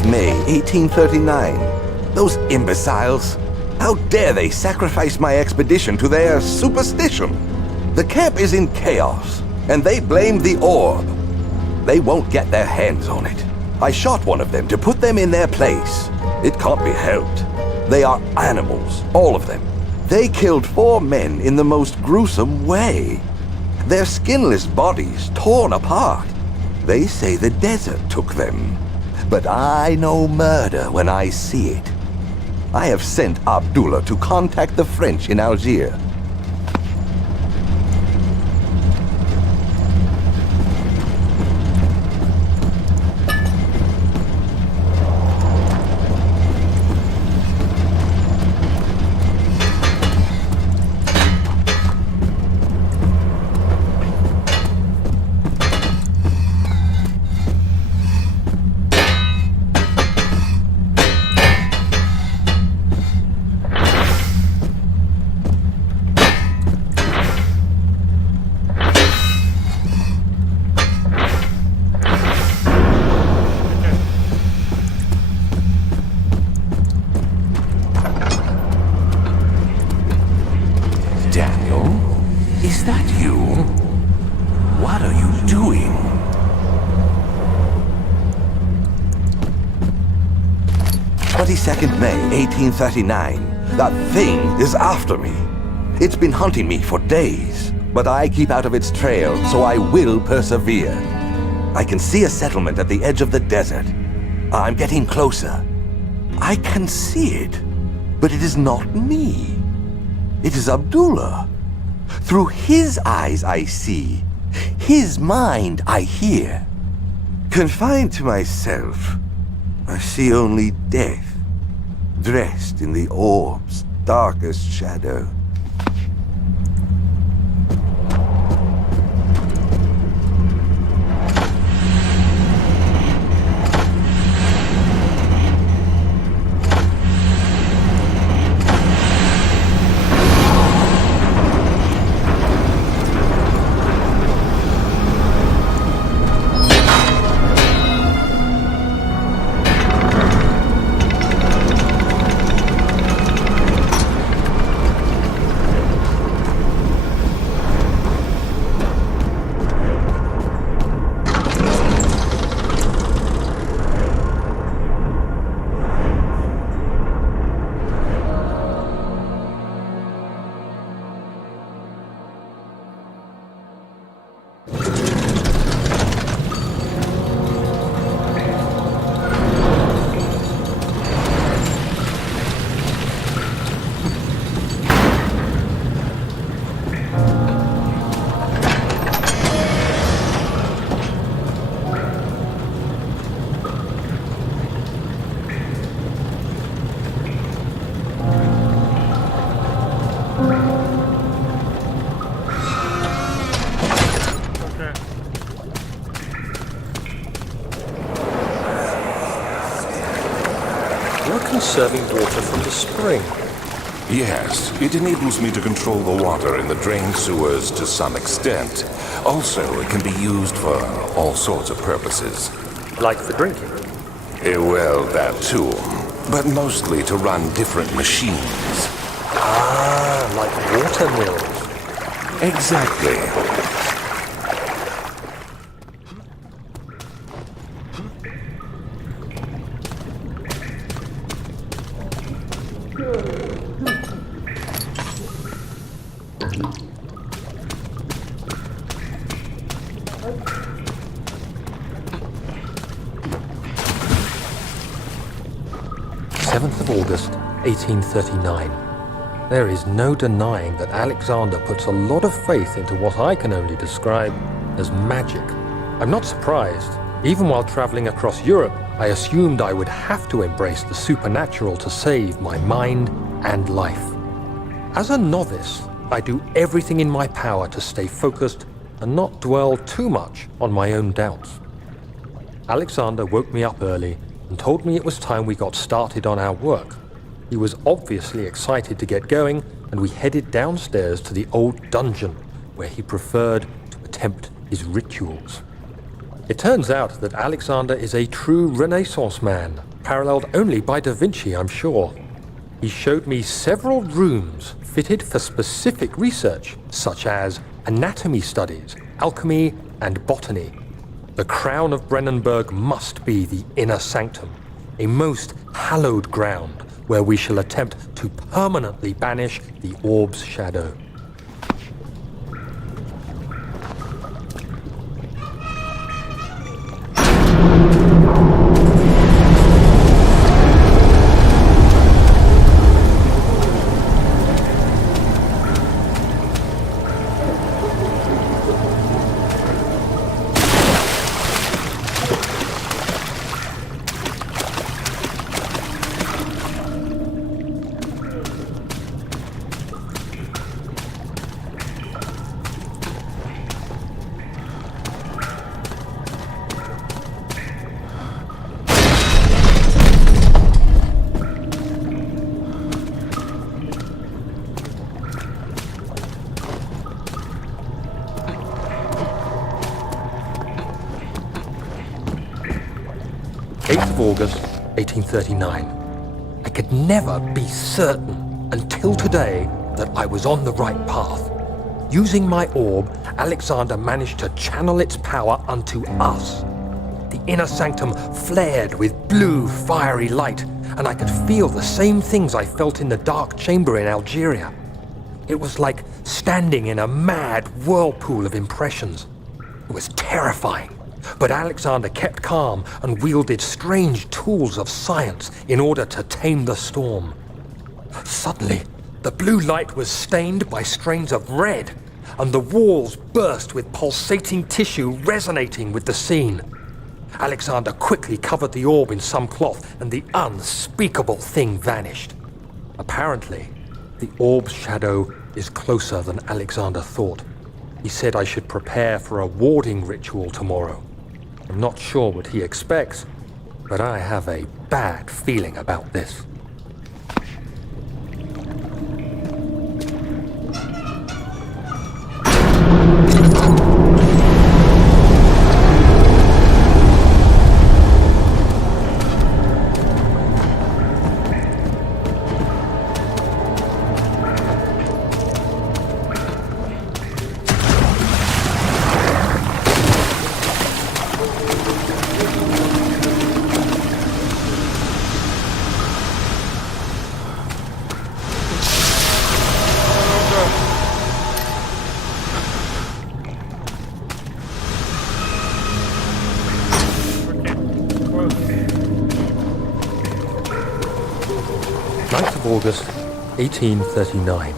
May 1839. Those imbeciles. How dare they sacrifice my expedition to their superstition? The camp is in chaos, and they blame the orb. They won't get their hands on it. I shot one of them to put them in their place. It can't be helped. They are animals, all of them. They killed 4 men in the most gruesome way. Their skinless bodies torn apart. They say the desert took them. But I know murder when I see it. I have sent Abdullah to contact the French in Algiers. 22nd May, 1839. That thing is after me. It's been hunting me for days, but I keep out of its trail, so I will persevere. I can see a settlement at the edge of the desert. I'm getting closer. I can see it, but it is not me. It is Abdullah. Through his eyes I see. His mind I hear. Confined to myself, I see only death, dressed in the orb's darkest shadow. Conserving water from the spring. Yes, it enables me to control the water in the drain sewers to some extent. Also, it can be used for all sorts of purposes. Like for drinking? Well, that too. But mostly to run different machines. Ah, like water mills. Exactly. 7th of August, 1839. There is no denying that Alexander puts a lot of faith into what I can only describe as magic. I'm not surprised. Even while traveling across Europe, I assumed I would have to embrace the supernatural to save my mind and life. As a novice, I do everything in my power to stay focused and not dwell too much on my own doubts. Alexander woke me up early and told me it was time we got started on our work. He was obviously excited to get going, and we headed downstairs to the old dungeon, where he preferred to attempt his rituals. It turns out that Alexander is a true Renaissance man, paralleled only by Da Vinci, I'm sure. He showed me several rooms fitted for specific research, such as anatomy studies, alchemy, and botany. The crown of Brennenburg must be the inner sanctum, a most hallowed ground where we shall attempt to permanently banish the orb's shadow. August 1839. I could never be certain until today that I was on the right path. Using my orb, Alexander managed to channel its power unto us. The inner sanctum flared with blue, fiery light, and I could feel the same things I felt in the dark chamber in Algeria. It was like standing in a mad whirlpool of impressions. It was terrifying, but Alexander kept calm and wielded strange tools of science in order to tame the storm. Suddenly, the blue light was stained by strains of red, and the walls burst with pulsating tissue resonating with the scene. Alexander quickly covered the orb in some cloth, and the unspeakable thing vanished. Apparently, the orb's shadow is closer than Alexander thought. He said I should prepare for a warding ritual tomorrow. I'm not sure what he expects, but I have a bad feeling about this. August 1839.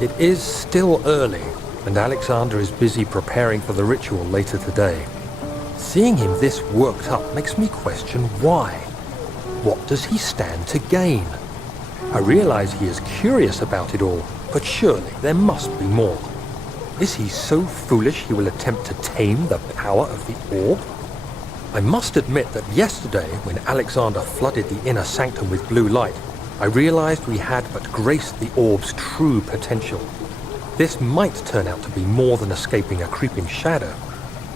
It is still early, and Alexander is busy preparing for the ritual later today. Seeing him this worked up makes me question why. What does he stand to gain? I realize he is curious about it all, but surely there must be more. Is he so foolish he will attempt to tame the power of the orb? I must admit that yesterday, when Alexander flooded the inner sanctum with blue light, I realized we had but graced the orb's true potential. This might turn out to be more than escaping a creeping shadow.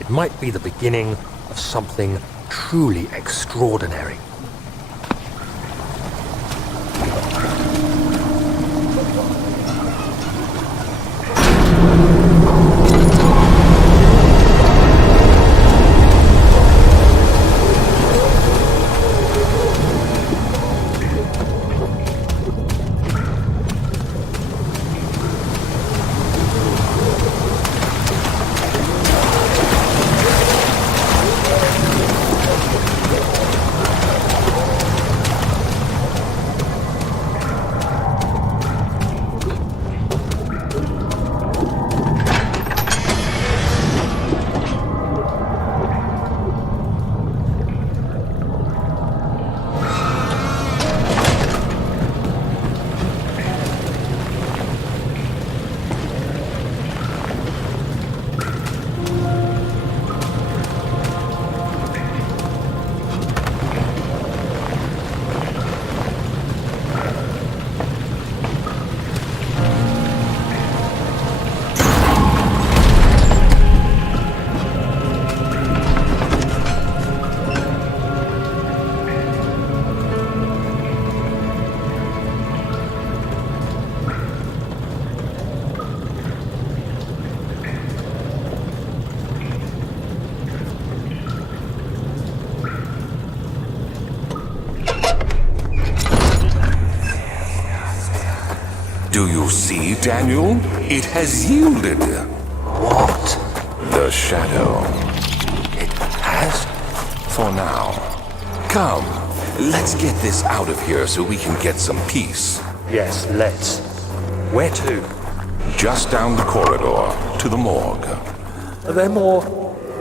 It might be the beginning of something truly extraordinary. Do you see, Daniel? It has yielded. What? The shadow. It has? For now. Come, let's get this out of here so we can get some peace. Yes, let's. Where to? Just down the corridor, to the morgue. Are there more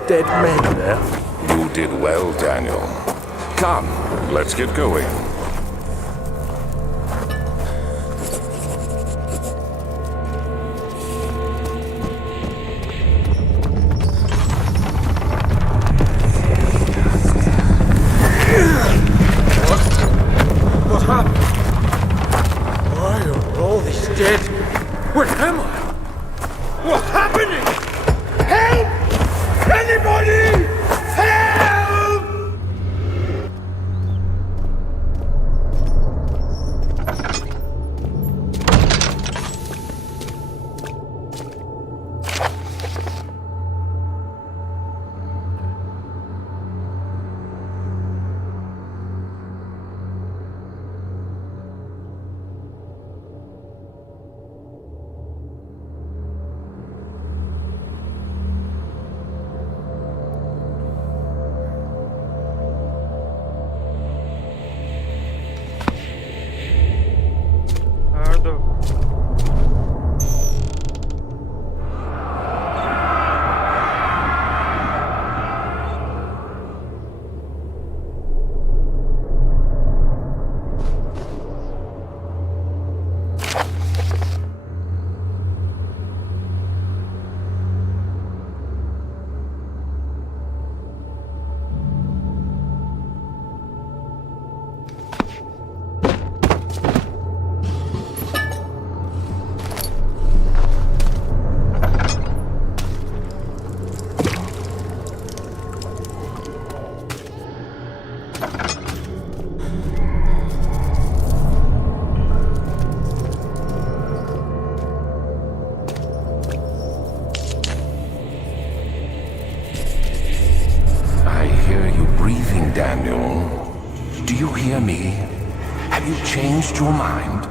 dead men there? You did well, Daniel. Come, let's get going. What happened? Why are all these dead? Where am I? What's happening? Help! Anybody! Help! hear me? Have you changed your mind?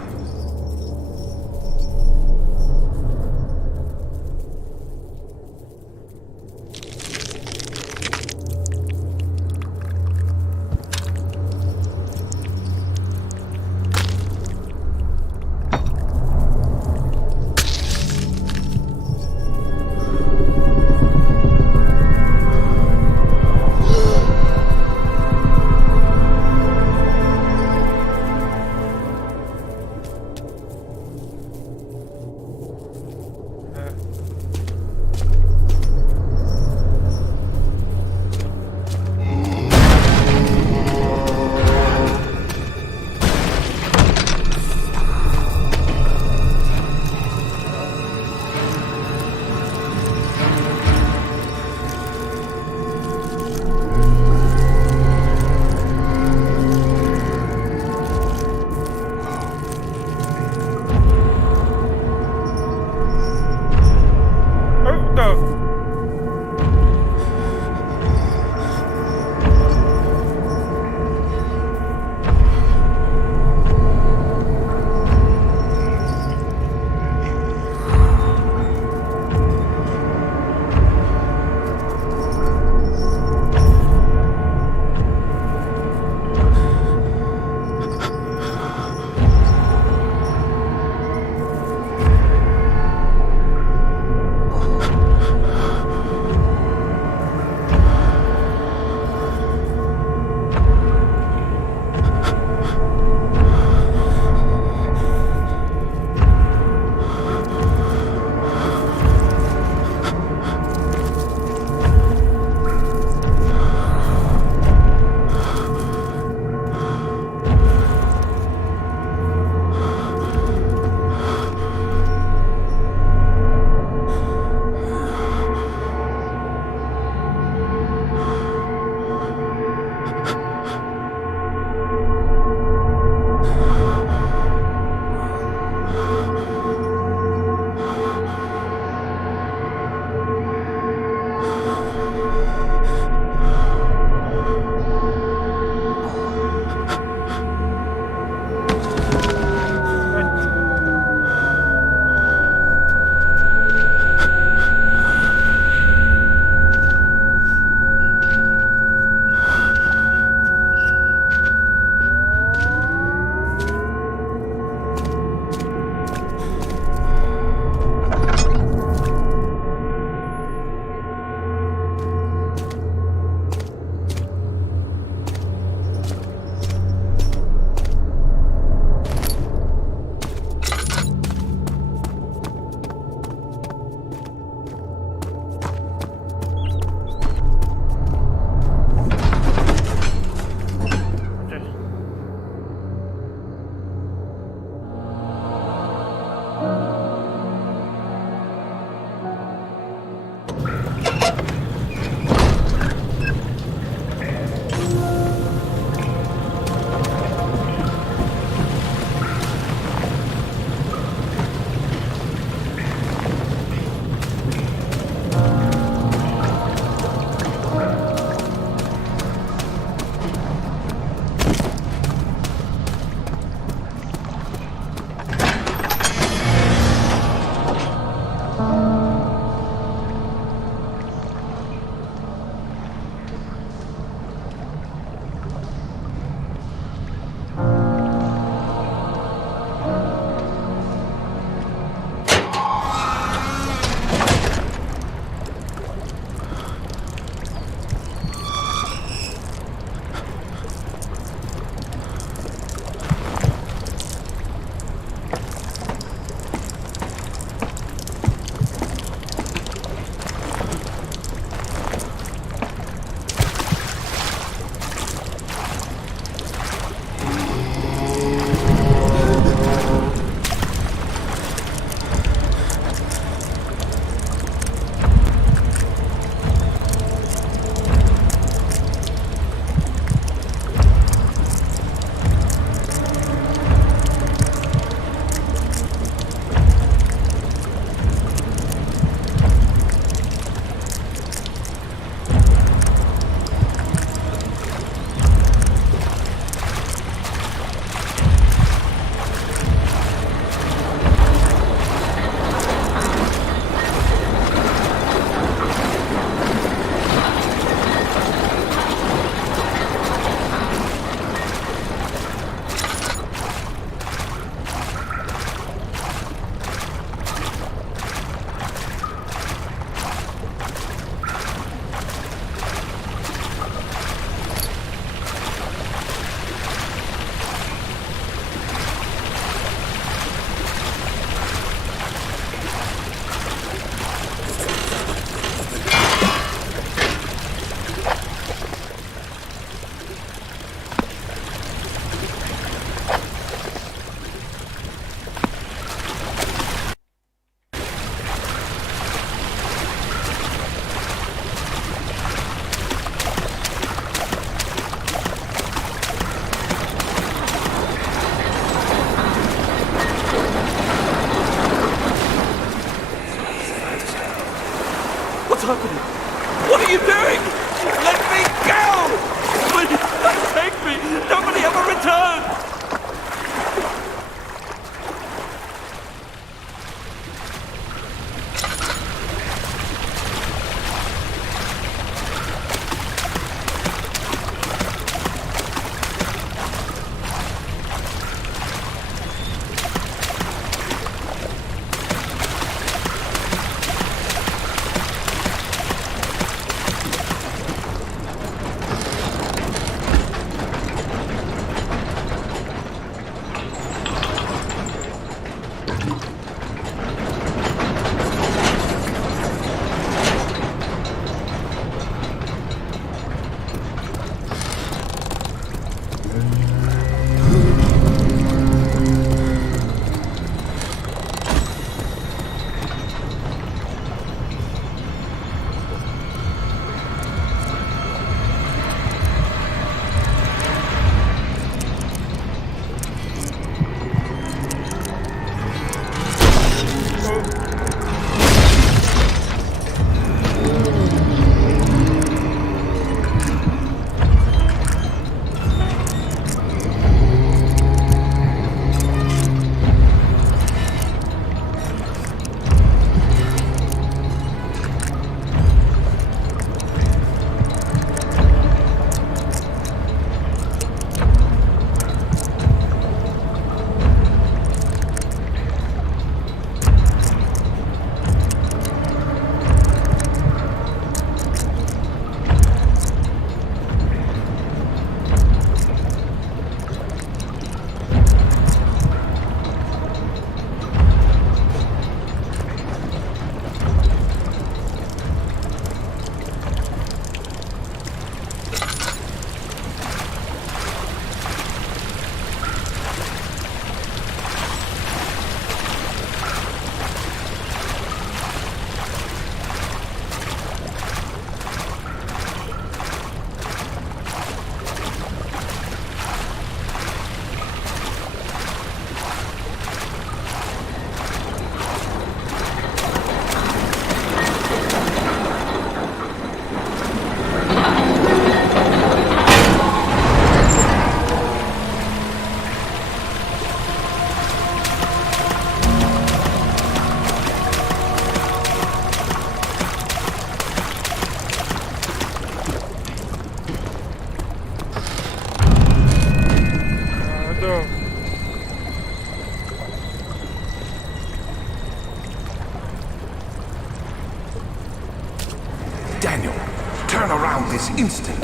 now this instant.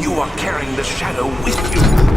You are carrying the shadow with you.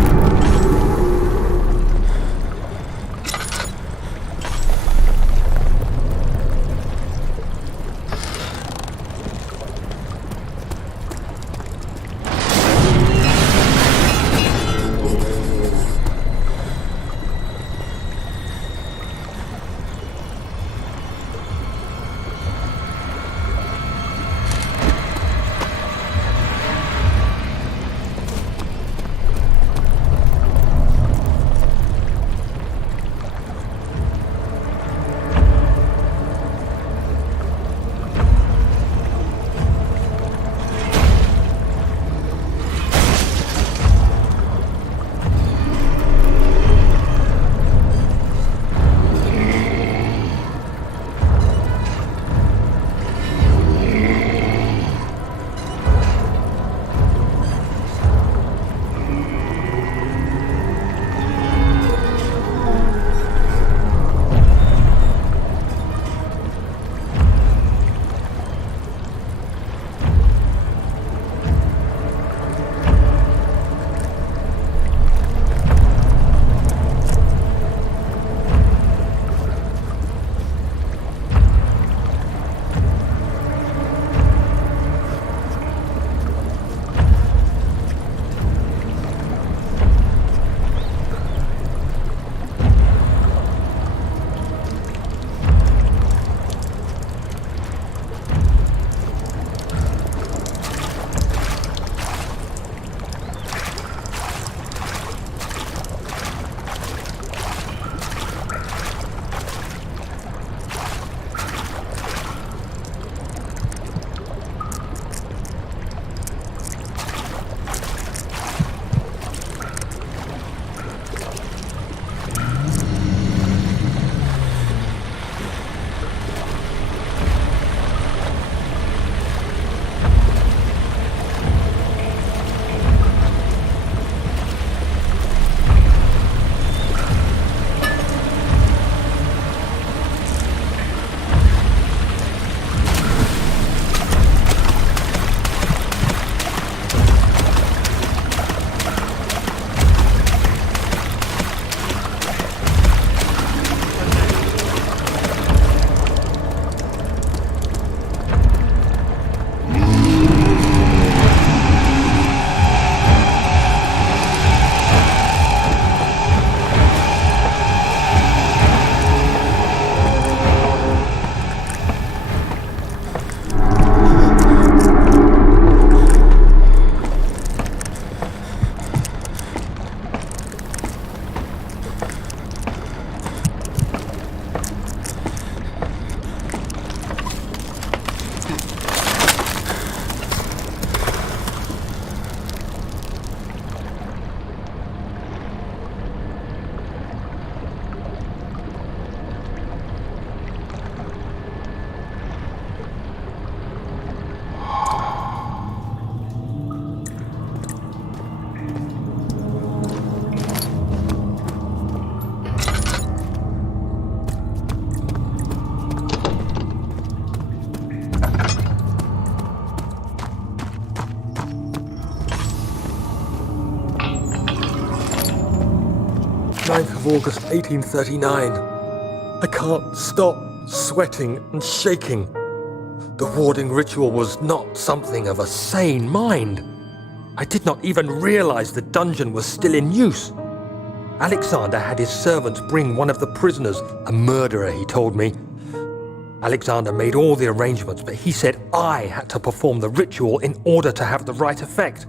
August 1839. I can't stop sweating and shaking. The warding ritual was not something of a sane mind. I did not even realize the dungeon was still in use. Alexander had his servants bring one of the prisoners, a murderer, he told me. Alexander made all the arrangements, but he said I had to perform the ritual in order to have the right effect.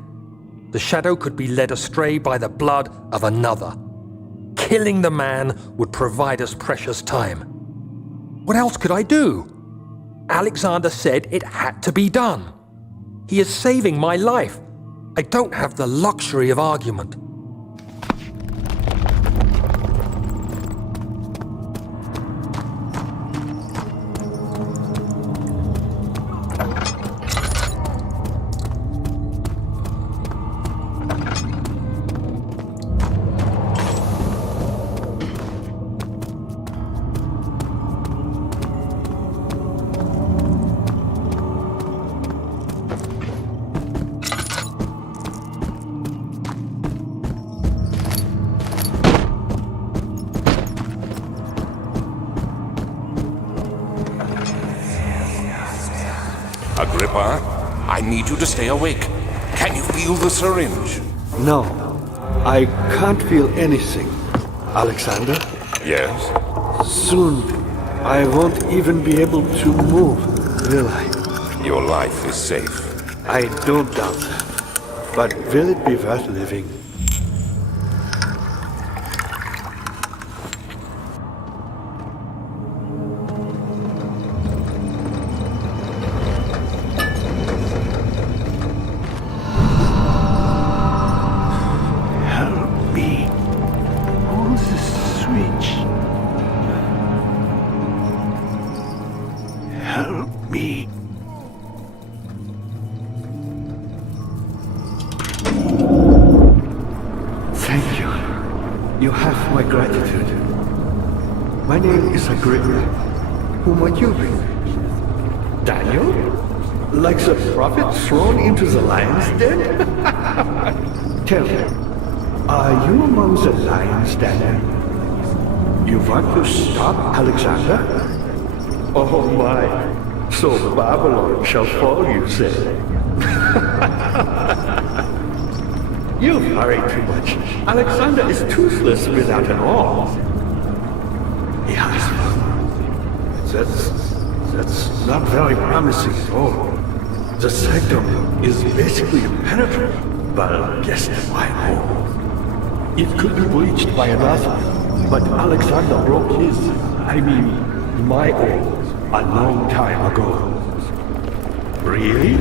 The shadow could be led astray by the blood of another. Killing the man would provide us precious time. What else could I do? Alexander said it had to be done. He is saving my life. I don't have the luxury of argument. Agrippa. I need you to stay awake. Can you feel the syringe? No, I can't feel anything. Alexander? Yes? Soon, I won't even be able to move, will I? Your life is safe. I don't doubt that. But will it be worth living? Help me. Who's the switch? Help me. Thank you. You have my gratitude. My name is Agrippa. Who might you be? Daniel? Like the prophet thrown into the lion's den? Tell me, are you among the lions, Daniel? You want to stop Alexander? Oh my, so Babylon shall fall, you say? You worry too much. Alexander is toothless without an arm. Yes, that's not very promising at all. The sanctum is basically impenetrable, but guess why not? It could be breached by another, but Alexander broke my arm, a long time ago. Really?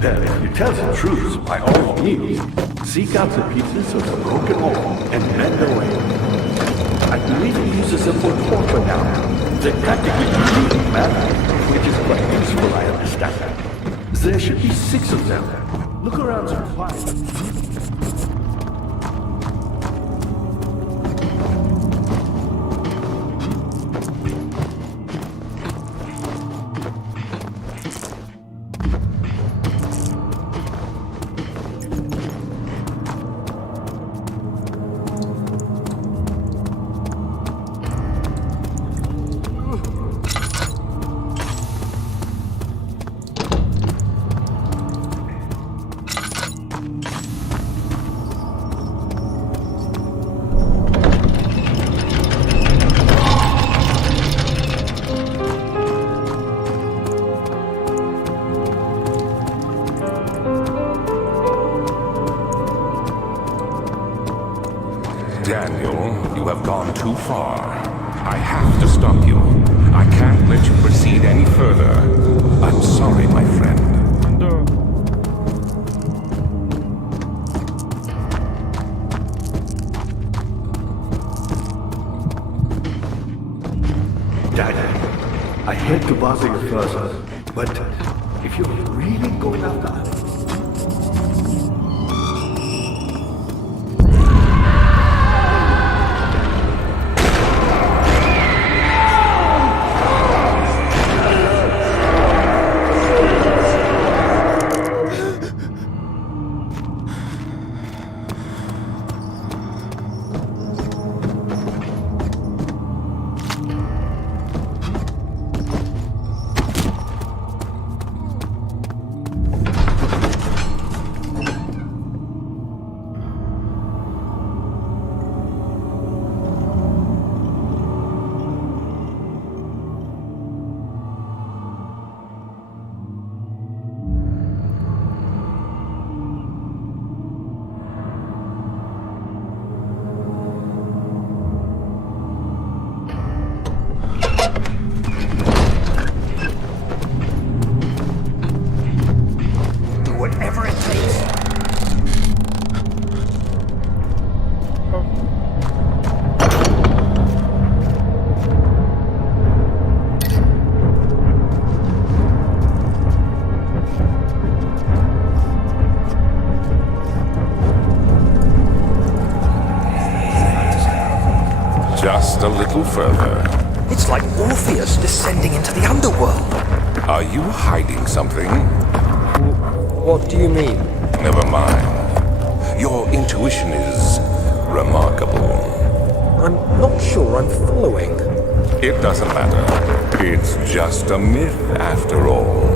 Then if you tell the truth, by all means, seek out the pieces of the broken arm and mend away. I believe he uses them for torture now. They practically bleed matter, which is quite useful, I understand. There should be 6 of them. Look around and find. Daniel, you have gone too far. I have to stop you. I can't let you proceed any further. I'm sorry, my friend. Daniel, I hate to bother you further, but if you're really going after Alex, Just a little further. It's like Orpheus descending into the underworld. Are you hiding something? What do you mean? Never mind. Your intuition is remarkable. I'm not sure I'm following. It doesn't matter. It's just a myth after all.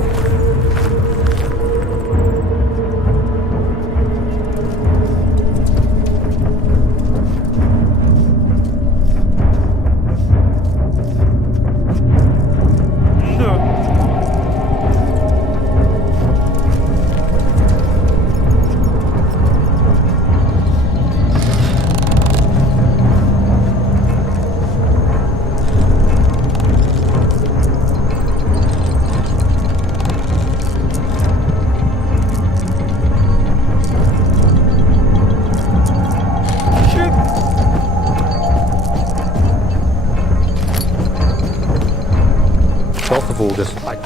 Just...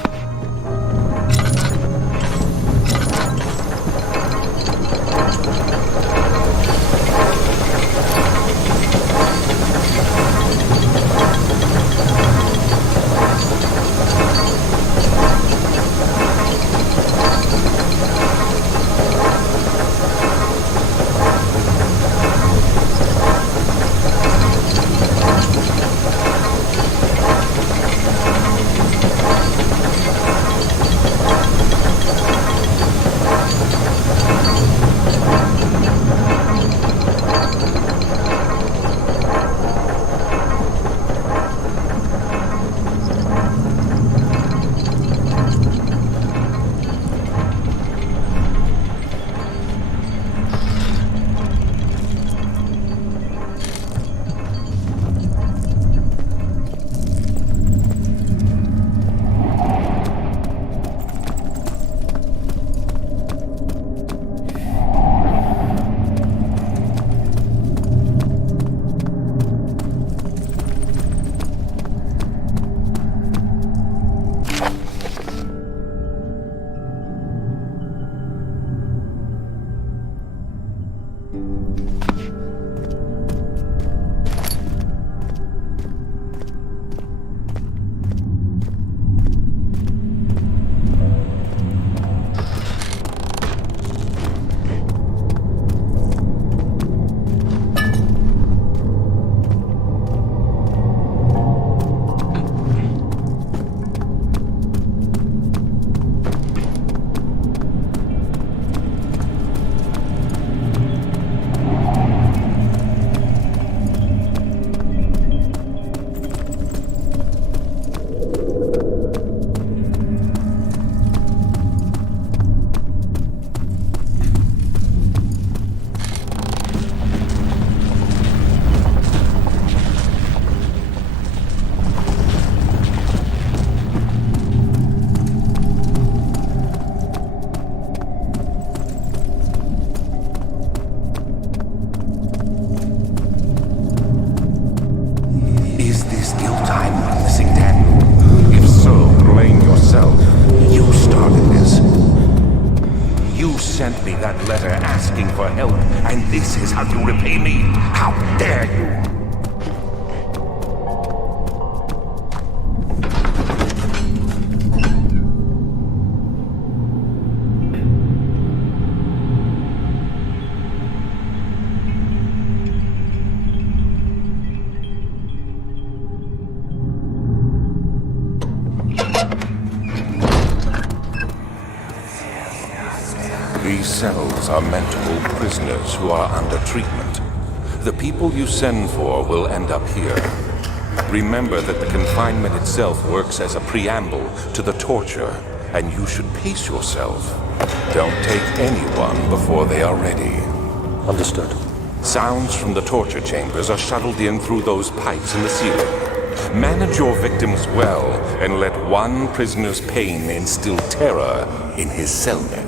sent me that letter asking for help, and this is how you repay me? How dare you! These cells are meant to hold prisoners who are under treatment. The people you send for will end up here. Remember that the confinement itself works as a preamble to the torture, and you should pace yourself. Don't take anyone before they are ready. Understood. Sounds from the torture chambers are shuttled in through those pipes in the ceiling. Manage your victims well, and let one prisoner's pain instill terror in his cellmate.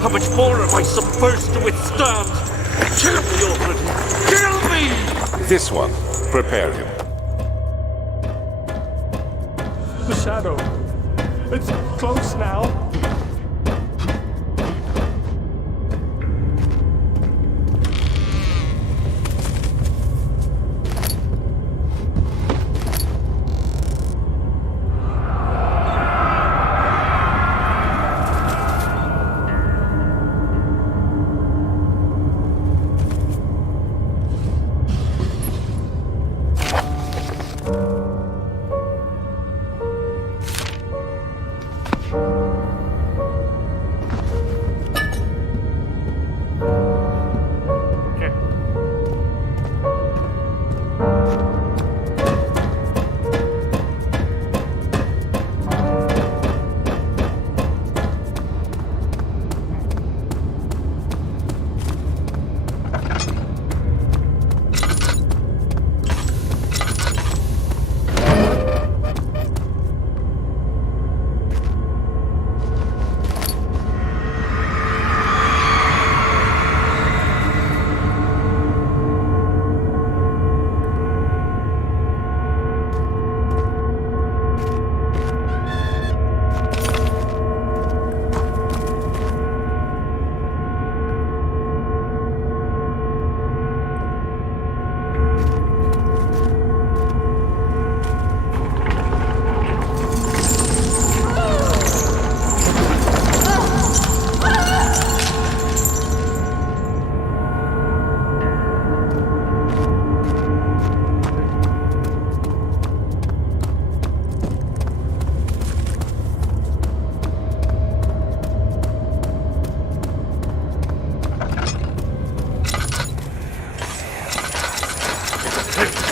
How much more am I supposed to withstand? Kill me already! Kill me! This one. Prepare him. The shadow. It's close now.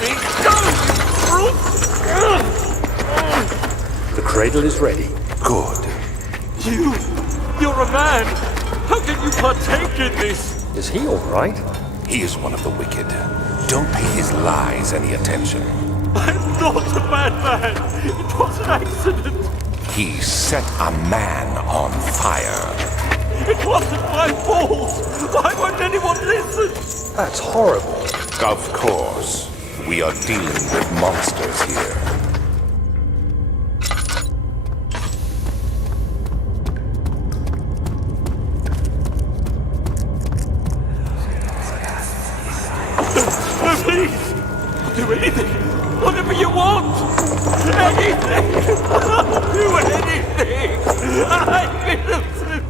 me! Go! The cradle is ready. Good. You're a man! How can you partake in this? Is he all right? He is one of the wicked. Don't pay his lies any attention. I'm not a bad man! It was an accident! He set a man on fire. It wasn't my fault! Why won't anyone listen? That's horrible. Of course. We are dealing with monsters here. Please! I'll do anything! Whatever you want! Anything! I'll do anything! I'm innocent!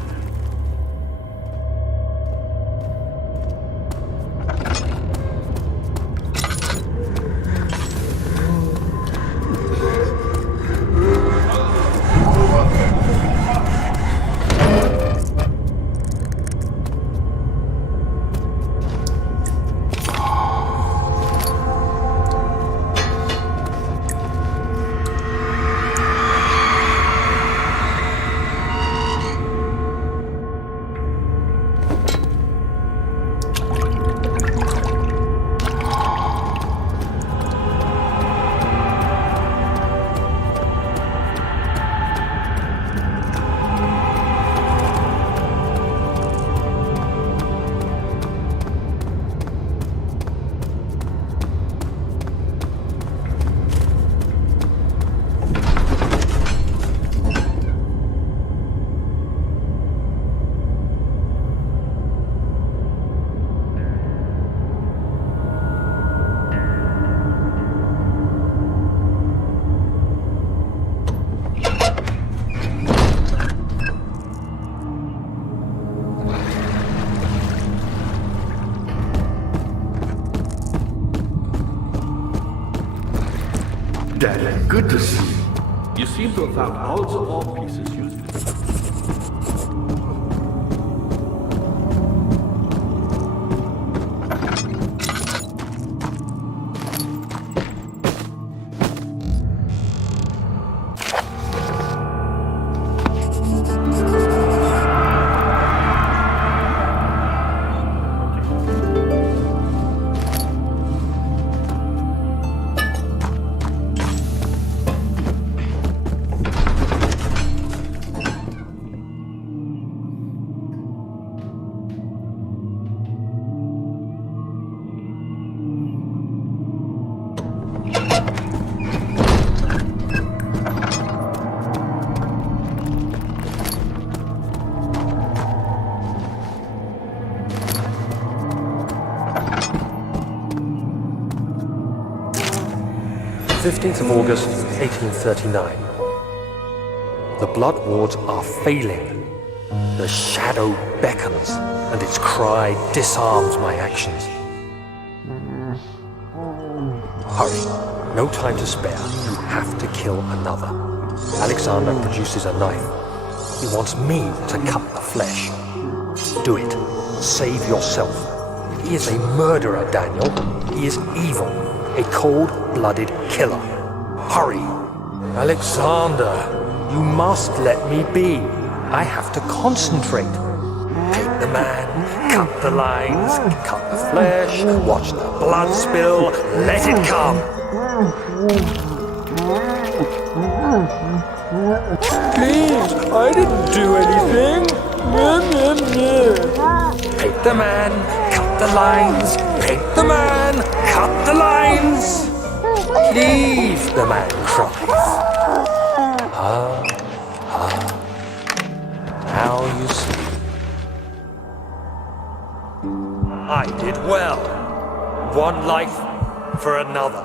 Daddy, good to see you. You seem to have found all the all pieces used. Of August, 1839. The blood wards are failing. The shadow beckons, and its cry disarms my actions. Hurry. No time to spare. You have to kill another. Alexander produces a knife. He wants me to cut the flesh. Do it. Save yourself. He is a murderer, Daniel. He is evil. A cold-blooded killer. Hurry! Alexander, you must let me be. I have to concentrate. Take the man, cut the lines, cut the flesh, watch the blood spill, let it come. Please, I didn't do anything. Take the man, cut the lines, paint the man, cut the lines. Please, the man cries. Now you see. I did well. One life for another.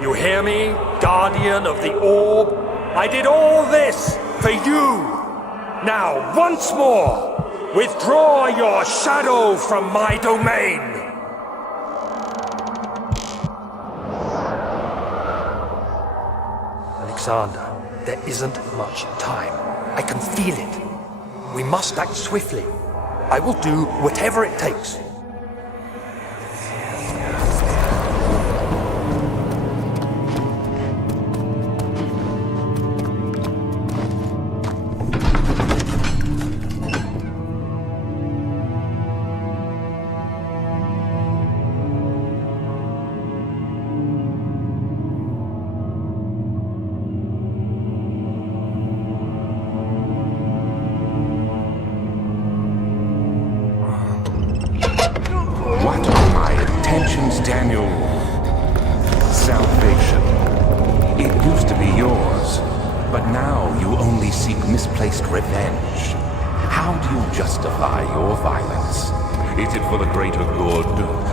You hear me, guardian of the orb? I did all this for you. Now, once more, withdraw your shadow from my domain. Alexander, there isn't much time. I can feel it. We must act swiftly. I will do whatever it takes. Daniel, salvation. It used to be yours, but now you only seek misplaced revenge. How do you justify your violence? Is it for the greater good?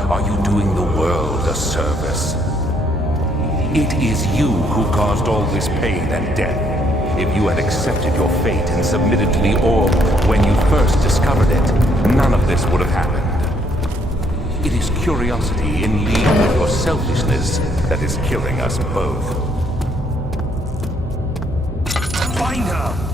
Are you doing the world a service? It is you who caused all this pain and death. If you had accepted your fate and submitted to the orb when you first discovered it, none of this would have happened. It is curiosity in league with your selfishness that is killing us both. Find her!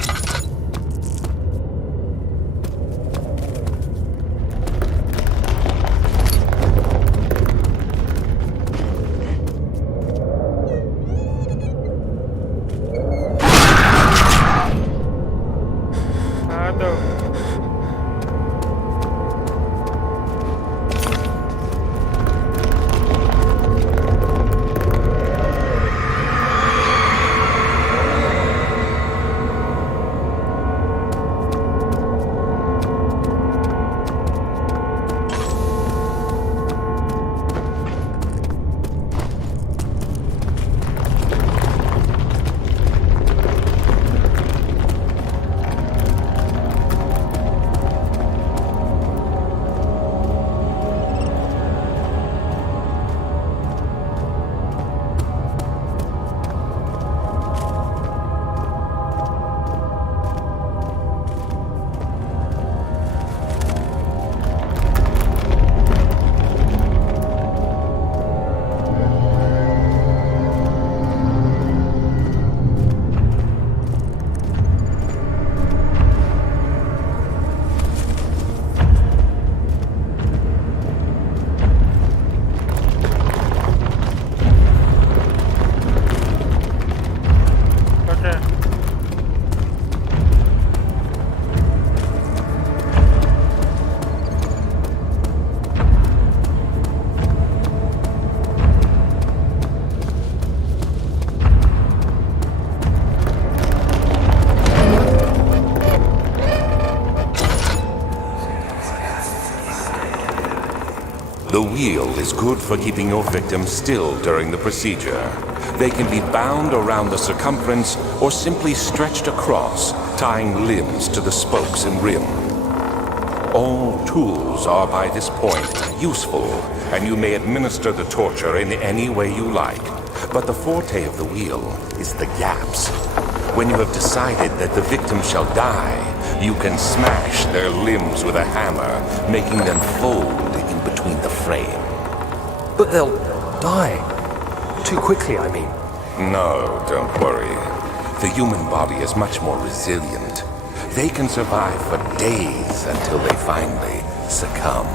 The wheel is good for keeping your victim still during the procedure. They can be bound around the circumference or simply stretched across, tying limbs to the spokes and rim. All tools are by this point useful, and you may administer the torture in any way you like. But the forte of the wheel is the gaps. When you have decided that the victim shall die, you can smash their limbs with a hammer, making them fold in between the frame. But they'll die. Too quickly, I mean. No, don't worry. The human body is much more resilient. They can survive for days until they finally succumb.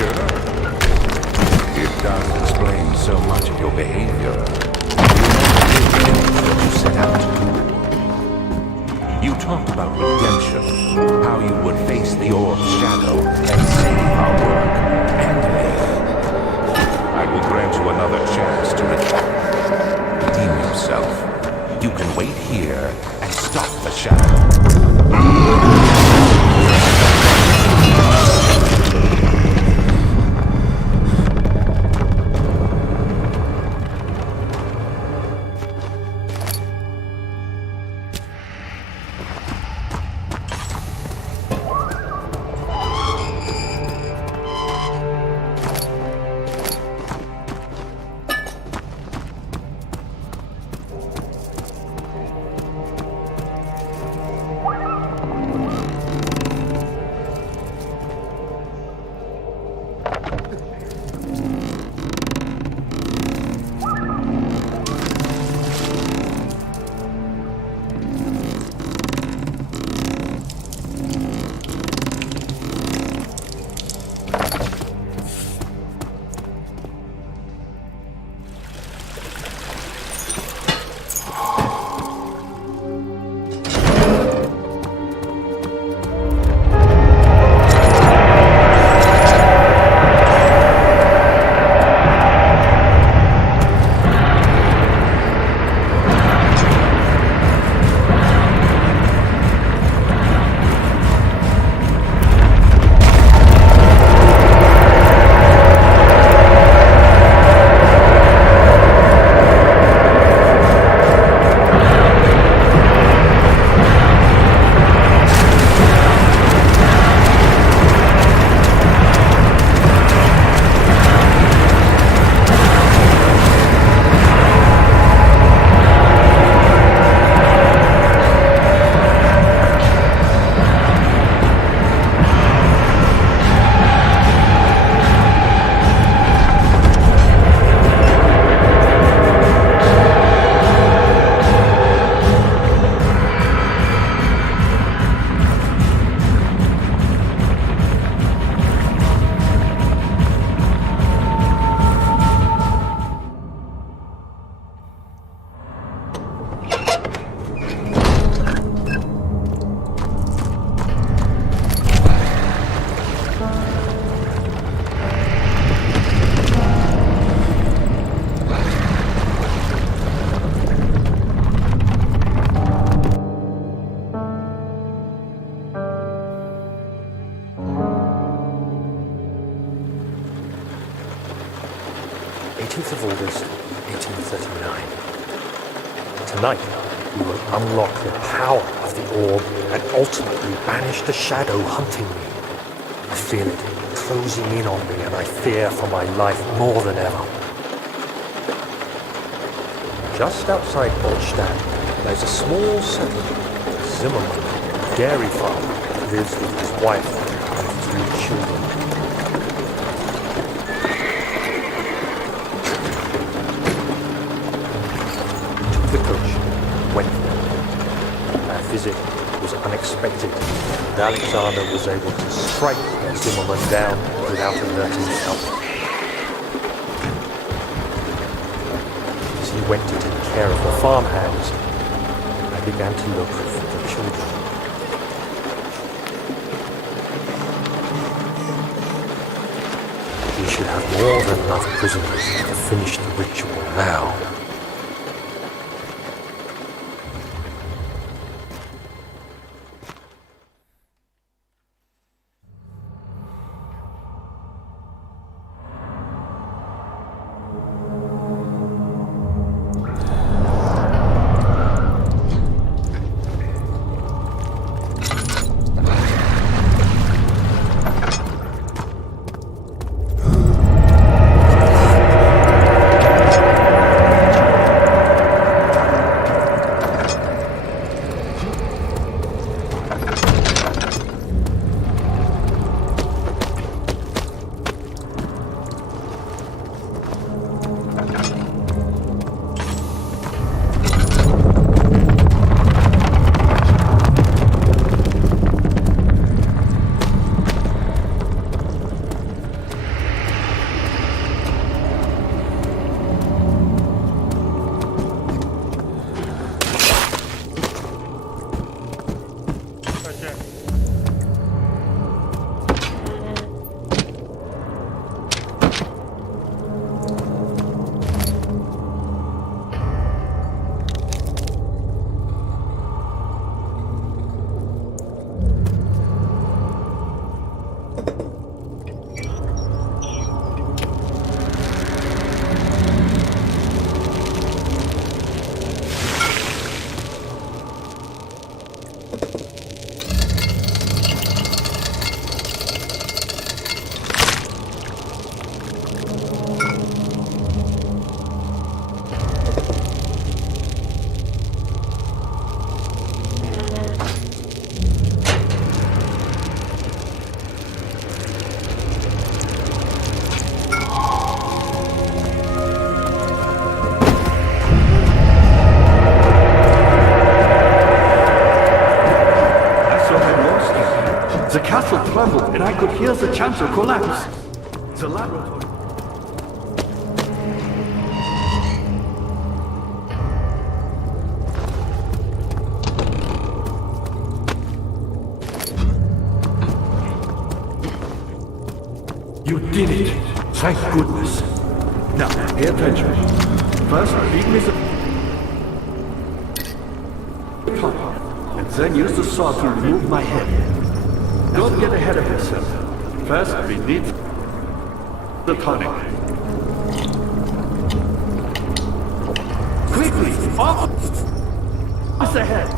stranger. It does explain so much of your behavior. You never did finish what you set out to do. You talked about redemption, how you would face the orb's shadow and save our work and me. I will grant you another chance to redeem yourself. You can wait here and stop the shadow. 18th of August, 1839. Tonight, we will unlock the power of the orb and ultimately banish the shadow hunting me. I feel it closing in on me and I fear for my life more than ever. Just outside Altstadt, there's a small settlement, Zimmerman, dairy farmer, that lives with his wife and 3 children. The coach went there. Our visit was unexpected, and Alexander was able to strike Zimmerman down without alerting help. As he went to take care of the farmhands, I began to look for the children. We should have more than enough prisoners to finish the ritual now. and I could hear the chancel collapse. The laboratory. You did it. Thank goodness. Now, pay attention. First, feed me the tonic, and then use the saw to remove my head. Don't get ahead of yourself. First, we need the tonic. Quickly, off the head.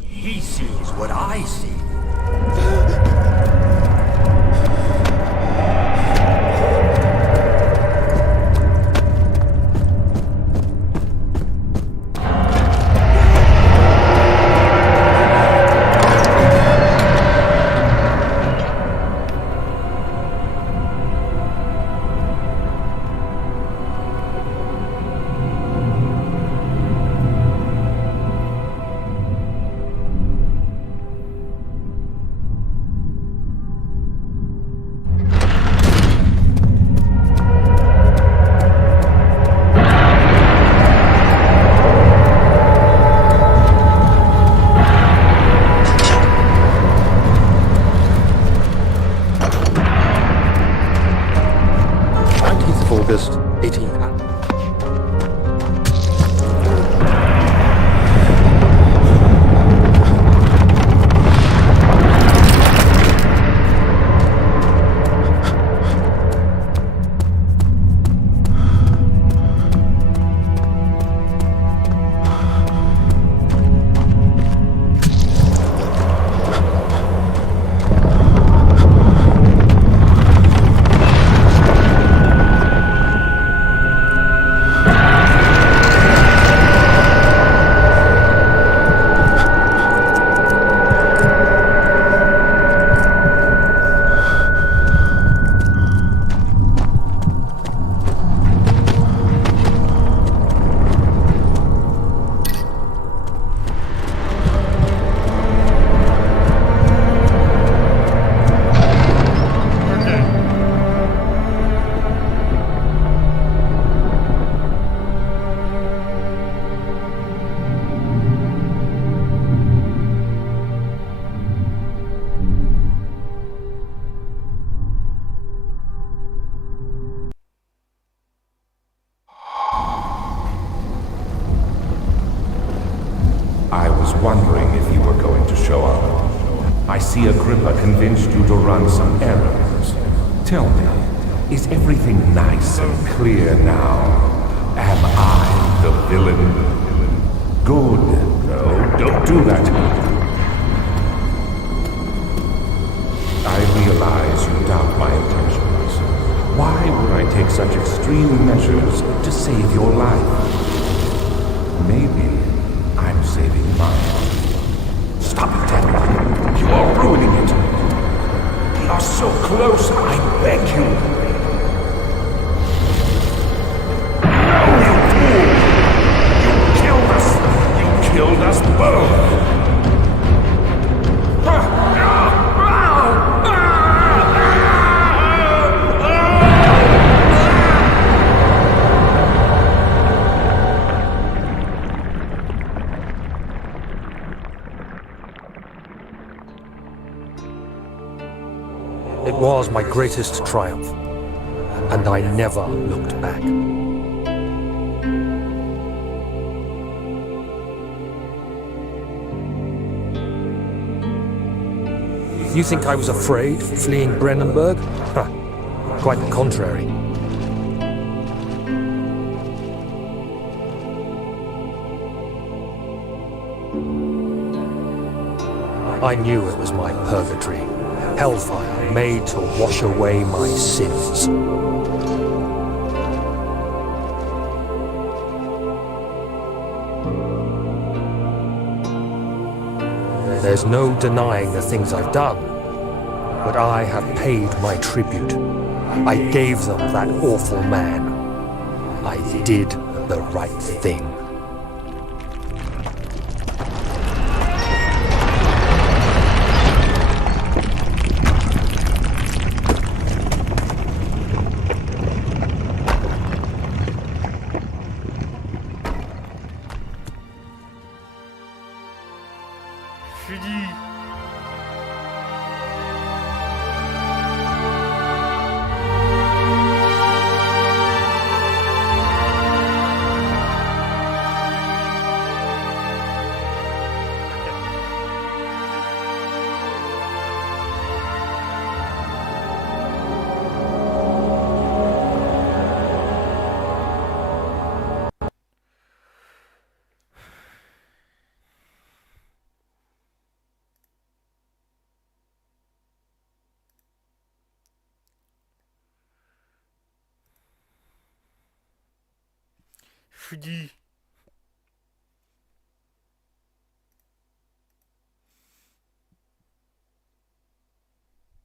He sees what I see. August 1800. I was wondering if you were going to show up. I see Agrippa convinced you to run some errands. Tell me, is everything nice and clear now? Am I the villain? Good. No, don't do that. I realize you doubt my intentions. Why would I take such extreme measures to save your life? Maybe I'm saving mine. Stop it, Daniel. You are ruining it. We are so close, I beg you. No, you fool! You killed us! You killed us both! It was my greatest triumph, and I never looked back. You think I was afraid fleeing Brennenburg? Quite the contrary. I knew it was my purgatory. Hellfire made to wash away my sins. There's no denying the things I've done, but I have paid my tribute. I gave them that awful man. I did the right thing. Fudi.